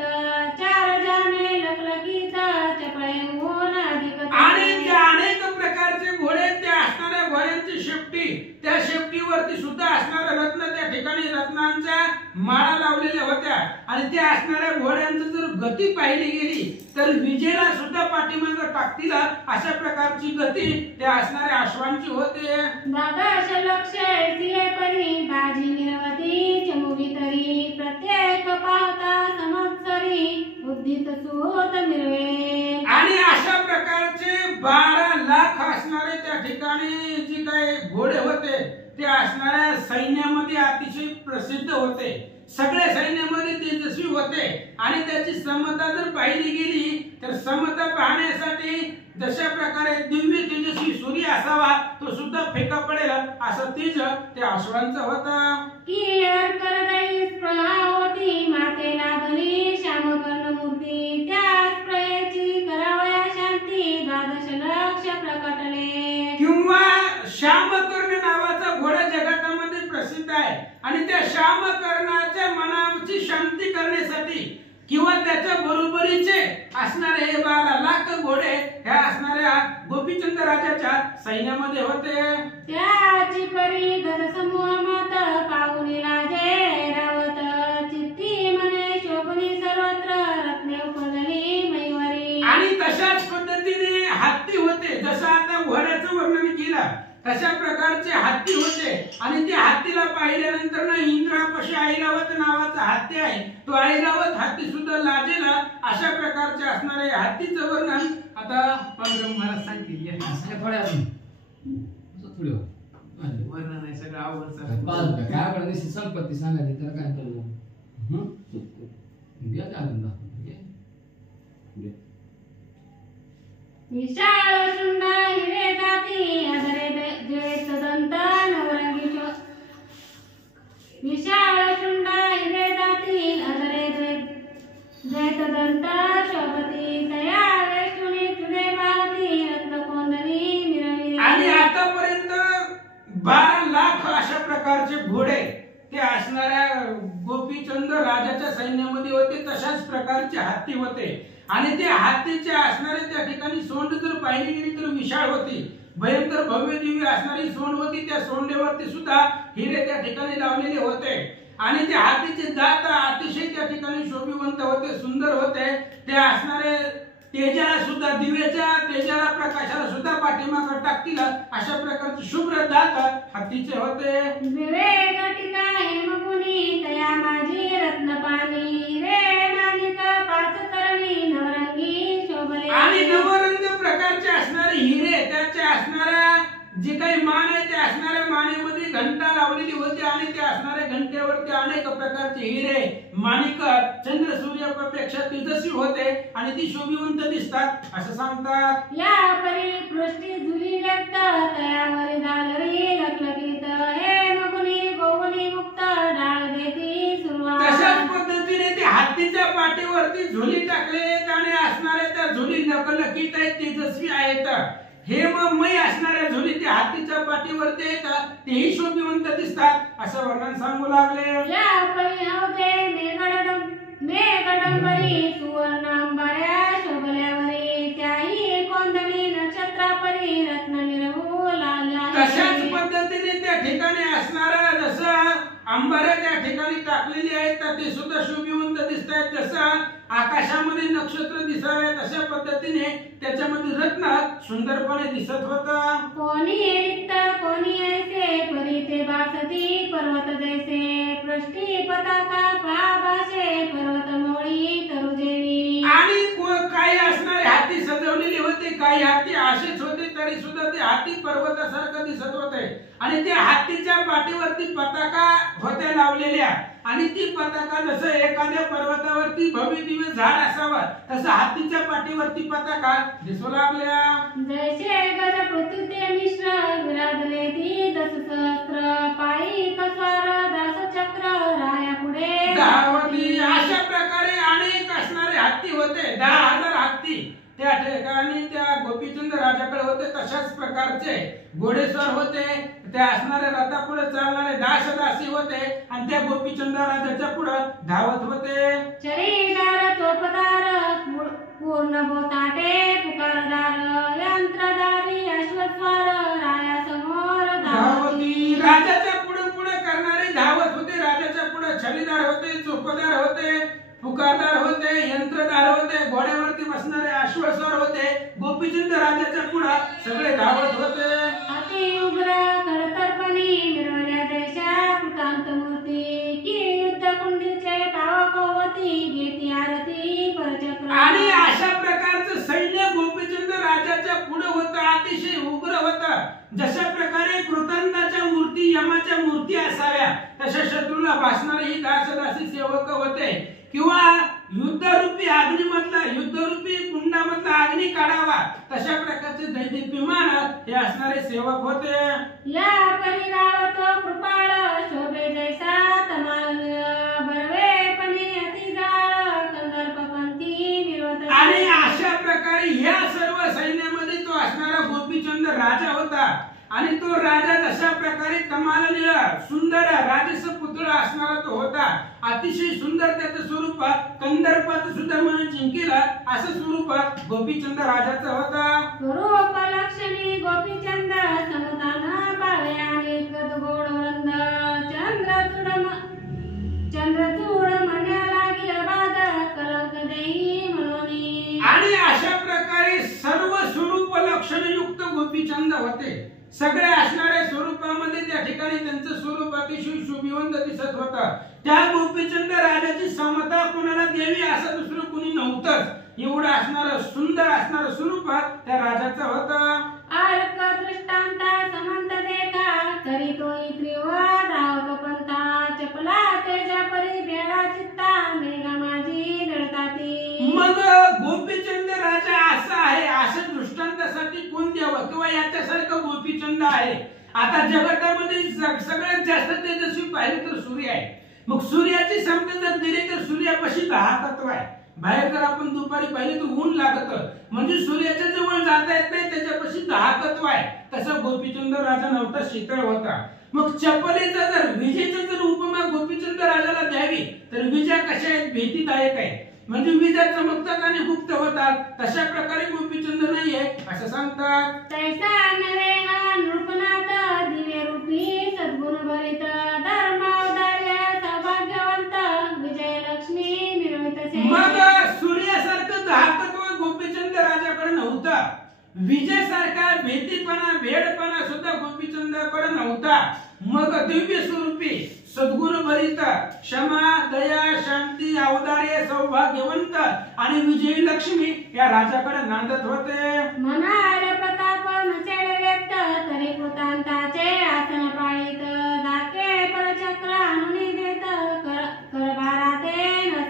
चार जामे लखलखित चपळे होऊन अधिक. आणि त्या अनेक प्रकारचे घोडे, त्या असणाऱ्या घोड्यांची शेपटी, त्या शेपटीवरती सुद्धा असणाऱ्या रत्न, त्या ठिकाणी रत्नांच्या माळा लावलेल्या होत्या. आणि त्या असणाऱ्या घोड्यांची जर गती पाहिली गेली तर विजेला सुद्धा पाठीमागे टाकतील अशा प्रकारची गती त्या असणाऱ्या अश्वांची होते. द्वादश लक्ष ऐसिये परी बाजी मिरवती चमुगी तरी प्रत्येक पाहता संवत्सरी उद्दित सुहोत मिरवे. आणि अशा प्रकारचे 12 लाख असणारे त्या ठिकाणी जी काही घोडे होते ते असणाऱ्या सैन्यामध्ये अतिशय प्रसिद्ध होते. सगळ्या सैन्यामध्ये तेजस्वी होते. आणि त्याची समता जर पाहिली गेली तर समता पाहण्यासाठी जशा प्रकारे दिव्य तेजस्वी सूर्य असावा तो सुद्धा फेका पडेल असं तेज त्या अश्वांचं होतं. की करदई स्पृहा होती मातेला भली श्यामकर्ण मूर्ती त्या स्पृहेची करावया शांती द्वादश लक्ष प्रकटले. किंवा श्यामकर्ण नावाचा घोडा जगामध्ये प्रसिद्ध आहे. आणि त्या श्यामकर्णाच्या मनाची शांती करण्यासाठी किंवा त्याच्या बरोबरीचे असणारे हे 12 लाख घोडे ह्या असणाऱ्या गोपीचंद राजाच्या सैन्यामध्ये होते. त्याची परी गज समूह मत पाहुनी राजे रावत चित्ती मने शोभनी सर्वत्र रत्ने उपजली मैवरी. आणि तशाच पद्धतीने हत्ती होते. जसं आता घोड्याचं वर्णन केलं तशा प्रकारचे हत्ती होते आणि त्या हत्तीला पाहिल्यानंतर ना इंद्रापाशी ऐरावत नावाचा हत्ती आहे, तो ऐरावत हत्ती सुद्धा लाजेला अशा प्रकारचे असणारे हत्तीचं वर्णन आता पांडुरंग महाराज सांगतील. असं थोड्या अजून असं थोडी वर्णन आहे सगळं आवडतं. काय आपण निश्चित संपत्ती सांगायची तर काय तर घ्या आनंद विशाळ शुंड हिरे जाती अधरे द्वैत दंत नवरंगी विशाळ शुंड हिरे जाती अधरे द्वैत दंत शोभती तया वेष्टुनी तुझे पाहती रत्नकोंदणी मिरविरे. आणि आतापर्यंत 12 लाख अशा प्रकारचे घोडे ते असणाऱ्या गोपीचंद राजाच्या सैन्यामध्ये होते. तशाच प्रकारचे हत्ती होते आणि त्या हत्तीचे असणारे त्या ठिकाणी सोंड जर पाहिली गेली तर विशाळ होती, भयंकर भव्य दिव्य असणारी सोंड होती. त्या सोंडेवरती सुद्धा हिरे त्या ठिकाणी लावलेले होते आणि त्या हत्तीचे दात अतिशय त्या ठिकाणी शोभिवंत होते, सुंदर होते. ते असणारे तेजाला सुद्धा दिव्याच्या तेजाला प्रकाशाला सुद्धा पाठीमागे टाकतील अशा प्रकारचे शुभ्र दात हत्तीचे होते. विवेक टीका हेमकुनी तया माझी रत्नपाणी रे माणिक पाच तरणी नवरंगी शोभले. आणि नवरंग प्रकारचे असणारे हिरे त्याचे असणाऱ्या जे काही मान आहे त्या असणाऱ्या मानेमध्ये घंटा लावलेली होती आणि त्या असणाऱ्या घंटेवरती अनेक प्रकारचे हिरे माणिक चंद्र सूर्यापेक्षा तेजस्वी होते आणि ती शोभिवंत दिसतात असं सांगतात. या परी पृष्ठी झुली व्यक्त तयावरी झालरी लखलखीत हे मगुनी गोवनी मुक्त डाळ देती सुरुवात. तशाच पद्धतीने ते हत्तीच्या पाठीवरती झुली टाकले आणि असणाऱ्या त्या झुली लखलखीत आहेत, तेजस्वी आहेत. हेममय असणाऱ्या झुली त्या हत्तीच्या पाठीवरती येतात, तेही शोभिवंत दिसतात असं वर्णन सांगू लागले. या परी हवते मेघडंबरी सुवर्णांबऱ्या शोभल्यावरी त्याही कोंदणी नक्षत्रापरी रत्न मिरवू लागला. तशाच पद्धतीने त्या ठिकाणी असणारा जसं अंबाऱ्या त्या ठिकाणी टाकलेली आहेत तर ते सुद्धा शोभिवंत दिसत आहेत. जसं आकाशामध्ये नक्षत्र दिसावे तशा पद्धतीने त्याच्यामध्ये रत्न सुंदरपणे दिसत होता. कोणी रिक्त कोणी ऐसे परी ते बासती पर्वत जैसे पृष्ठी पताका पाभासे पर्वत मोळी तरुजेवी. आणि काही असणारे हाती सजवलेले होते, काही हाती असेच होते तरी सुद्धा ते हाती पर्वतासारखं दिसत होते आणि त्या हत्तीच्या पाठीवरती पताका होत्या लावलेल्या आणि ती पताका जसं एखाद्या पर्वतावरती भव्य दिव्य झाड असावं तसं हत्तीच्या पाठीवरती पताका दिसू लागल्या. जैसे गज पृथ्वी मिश्र विराजले ती दस सहस्त्र पायी कसवार दास चक्र राया पुढे धावती. अशा प्रकारे अनेक असणारे हत्ती होते, 10,000 हत्ती त्या ठिकाणी त्या गोपीचंद राजाकडे होते. तशाच प्रकारचे घोडेस्वार होते, त्या असणाऱ्या रथापुढे चालणारे दासी होते आणि त्या गोपीचंद राजाच्या पुढे धावत होते. शरीरार चोपदार पूर्ण बोताटे पुकारदार यंत्रधारी अश्वस्वार राया समोर धावती. राजाच्या पुढे पुढे करणारे धावत होते. राजाच्या पुढे छडीदार होते, चोपदार होते, पुकारदार होते, यंत्रधार होते, घोड्यावरती बसणारे अश्वस्वार होते. गोपीचंद राजाच्या पुढे सगळे धावत होते. अति उग्र खरतरपणी मिरवल्या जैशा कृतांत मूर्ती की युद्ध कुंडीचे पावकोवती घेती आरती परचक्र. आणि अशा प्रकारचं सैन्य गोपीचंद राजाच्या पुढे होतं, अतिशय उग्र होतं. जशा प्रकारे कृतांताच्या मूर्ती यमाच्या मूर्ती असाव्या तशा शत्रूला भासणारे ही दासदासी सेवक होते किंवा युद्धरूपी अग्निमधला युद्धरूपी कुंडामधला अग्नी काढावा तशा प्रकारचे दैदिप्यमान हे असणारे सेवक होते. या परिरावत कृपाळ शोभे जैसा तमाल बरवेपणे अति जाळ कंदर्पपंथी विरोध. आणि अशा प्रकारे या सर्व सैन्यामध्ये तो असणारा गोपीचंद राजा होता आणि तो राजा जशा प्रकारे कमालनीय सुंदर राजस पुतळा असणारा तो होता. अतिशय सुंदर त्याचं स्वरूप कंदर्पाचं सुद्धा मन जिंकेला असं स्वरूप गोपीचंद राजाचं होता. स्वरूप लक्षणी गोपीचंद समताना पावे आहे गदगोड वृंद चंद्रचूड म्हणण्या लागी अबाध कलंक देई म्हणून. आणि अशा प्रकारे सर्व स्वरूप लक्षणयुक्त गोपीचंद होते. सगळ्या असणाऱ्या स्वरूपामध्ये त्या ठिकाणी त्यांचं स्वरूप अतिशय शोभिवंत दिसत होतं. त्या गोपीचंद राजाची समता कोणाला द्यावी असं दुसरं कोणी नव्हतंच. एवढं असणारं सुंदर असणारं स्वरूप त्या राजाचं होतं. अर्क दृष्टांता समंत देखा तरी तोही त्रिवद रावक पंथा चपला तेजा परी भेडा चित्ता मेघा माझी दळताती. मग गोपीचंद राजा असा आहे असं दृष्टांतासाठी कोण द्यावं किंवा याच्यासारखं गोपीचंद आहे. आता जगतामध्ये सगळ्यात जास्त तेजस्वी पाहिले तर सूर्य आहे. मग सूर्याची समजा जर दिली तर सूर्यापाशी 10 तत्व आहे. बाहेर जर आपण दुपारी पाहिले तर ऊन लागत म्हणजे सूर्याच्या जवळ जाता येत नाही, त्याच्यापाशी 10 तत्व आहे. तसा गोपीचंद राजा नव्हता, शीतळ होता. मग चपलेचा जर विजेचा जर उपमा गोपीचंद राजाला द्यावी तर विजा कशा आहेत, भीतीदायक आहे. म्हणजे विजा चमकतात आणि गुप्त होतात. तशा प्रकारे गोपीचंद नाहीये असं सांगतात. तैसा नवे हा नृपनाथ दिव्य रूपी सद्गुण भरित धर्म औदार्य सौभाग्यवंत विजय लक्ष्मी मिळवितसे. मग सूर्यासारखं 10 तत्व गोपीचंद राजाकडे नव्हतं. विजेसारखा भीतीपणा भेडपणा सुद्धा गोपीचंदाकडे नव्हता. मग दिव्य स्वरूपी सद्गुण भरित क्षमा दया शांती औदार्य सौभाग्यवंत आणि विजयी लक्ष्मी या राजाकडे नांदत होते. मनार प्रताप नसेल व्यक्त तरी कृतांताचे आसन पाळीत दाके परचक्र आणून देत करभाराते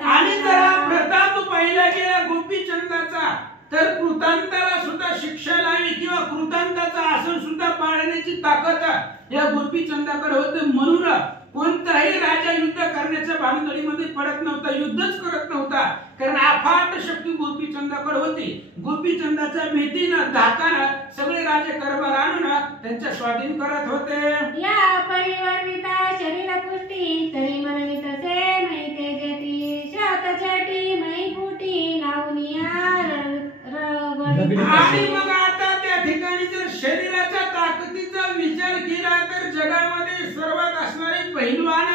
आणि जरा प्रताप पाहिला गेला गोपीचंदाचा तर कृतांताला सुद्धा शिक्षा लावी किंवा कृतांताचा आसन सुद्धा पाळण्याची ताकद या गोपीचंदाकडे होते. म्हणून कोणताही राजा युद्ध करण्याच्या भानगडीमध्ये पडत नव्हता, युद्धच करत नव्हता. कारण अफाट शक्ती गोपीचंदाकडे होती. गोपीचंदाच्या भीतीनं धाकानं सगळे राजे कारभार आणून त्यांच्या स्वाधीन करत होते. या परिवर्तिता शरीर पुष्टी तरी मनवितसे मै तेजती शत चटी मै फुटी लावनिया आणि मग आता त्या ठिकाणी जर शरीराच्या ताकदीचा विचार केला तर जगामध्ये सर्वात असणारे पहिलवान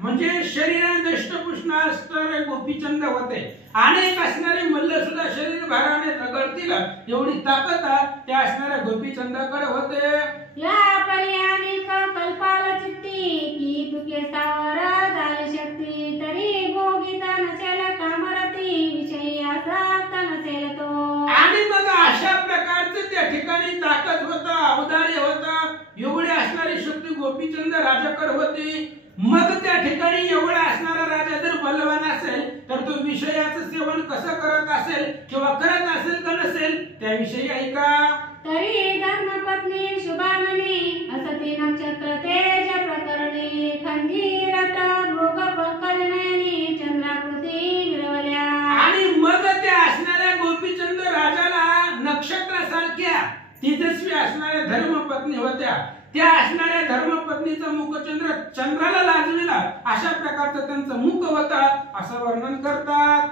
म्हणजे शरीराने दष्टपुष्ट असणारे गोपीचंद होते. अनेक असणारे मल्ल सुद्धा शरीर भाराने रगडतील एवढी ताकद त्या असणाऱ्या गोपीचंदाकडे होते. या पर्यानिक कल्पाल चित्ती की तुके सावर झाली शक्ती तरी भोगिता नसेल कामरती विषयी आसक्त नसेल तो. आणि मग अशा प्रकारचं त्या ठिकाणी ताकद होता, औदार्य होता, एवढी असणारी शक्ती गोपीचंद राजाकडे होती. मग त्या ठिकाणी एवढा असणारा राजा जर बलवान असेल तर तो विषयाचं सेवन कसं करत असेल किंवा करत असेल का नसेल त्याविषयी ऐका. तरी धर्मपत्नी शुभाननी असती नक्षत्र तेज प्रकरणी खंडीरत मृग पंकजनयनी चंद्राकृती मिळवल्या. आणि मग त्या असणाऱ्या गोपीचंद राजाला नक्षत्रासारख्या तेजस्वी असणाऱ्या धर्मपत्नी होत्या. त्या असणाऱ्या धर्मपत्नीचा मुखचंद्र चंद्राला लाजविला अशा प्रकारचं त्यांचं मुख होतं असं वर्णन करतात.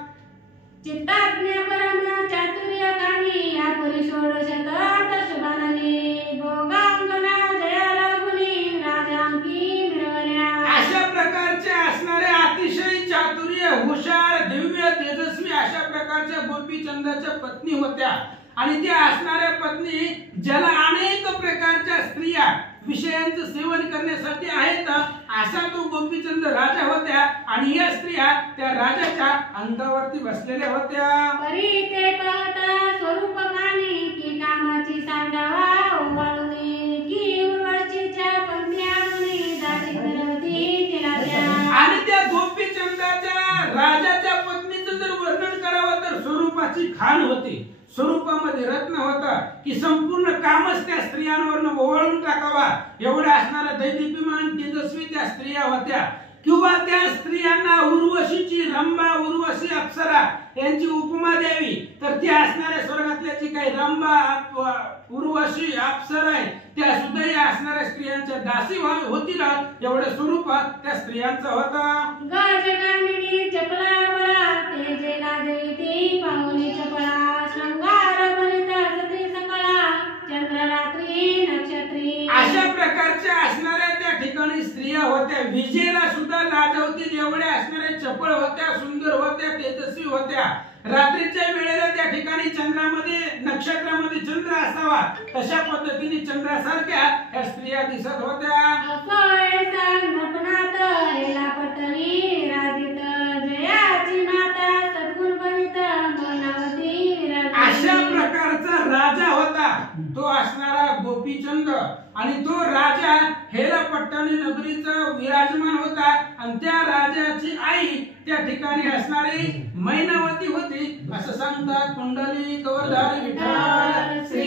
चित्ताज्ञ परम चातुर्य कामी यापुरी षोडशतात शुभाननी भोगांगना जयाला गुणी राजांकी मिळवल्या. अशा प्रकारचे असणारे अतिशय चातुर्य हुशार दिव्य तेजस्वी अशा प्रकारच्या गोपीचंदाच्या पत्नी होत्या. आणि त्या असणाऱ्या पत्नी ज्याला अनेक प्रकारच्या स्त्रिया विषयांचं सेवन करण्यासाठी आहेत असा तो गोपीचंद राजा होत्या. आणि या स्त्रिया त्या राजाच्या अंगावरती बसलेल्या होत्या. परी ते पाहता स्वरूप माने की कामाची सांडावा ओवाळुनी की उर्वशीच्या पंक्ती आणुनी दाटी करवती तिला द्या. आणि त्या गोपीचंदाच्या राजाच्या पत्नीचं जर वर्णन करावं तर स्वरूपाची खान होती. स्वरूपामध्ये रत्न होता की संपूर्ण कामच त्या स्त्रियांवर ओवाळून टाकावा एवढ्या असणाऱ्या दैदिप्यमान तेजस्वी त्या स्त्रिया होत्या. किंवा त्या स्त्रियांना उर्वशीची रंभा उर्वशी अप्सरा यांची उपमा द्यावी तर त्या असणाऱ्या स्वर्गातल्या जी काही रंभा उर्वशी अप्सरा आहे त्या सुद्धा या असणाऱ्या स्त्रियांच्या दासी होतील एवढं स्वरूप त्या स्त्रियांचं होतं. गाजगामिनी चपला बळा तेजे लाजविती पाहुणी चपळा शृंगार भरिता सती सकळा चंद्र रात्री नक्षत्री. अशा प्रकारच्या असणाऱ्या त्या ठिकाणी स्त्रिया होत्या. विजेला सुद्धा लाजवतील एवढ्या असणाऱ्या चपळ होत्या, सुंदर होत्या, तेजस्वी गोपी होत्या. रात्रीच्या वेळेला त्या ठिकाणी चंद्रामध्ये नक्षत्रामध्ये चंद्र असावा तशा पद्धतीने चंद्रासारख्या ह्या स्त्रिया दिसत होत्या. असोय संगपनात हेलापटवी राजित जयाची माता सद्गुण बनित मनावती राजित. अशा प्रकारचा राजा होता तो असणारा गोपीचंद आणि तो राजा हेलापट्टणी नगरीचा विराजमान होता आणि त्या राजाची आई त्या ठिकाणी असणारी मैनावती होती असं सांगतात. कुंडली गौरधारी विठ्ठल श्री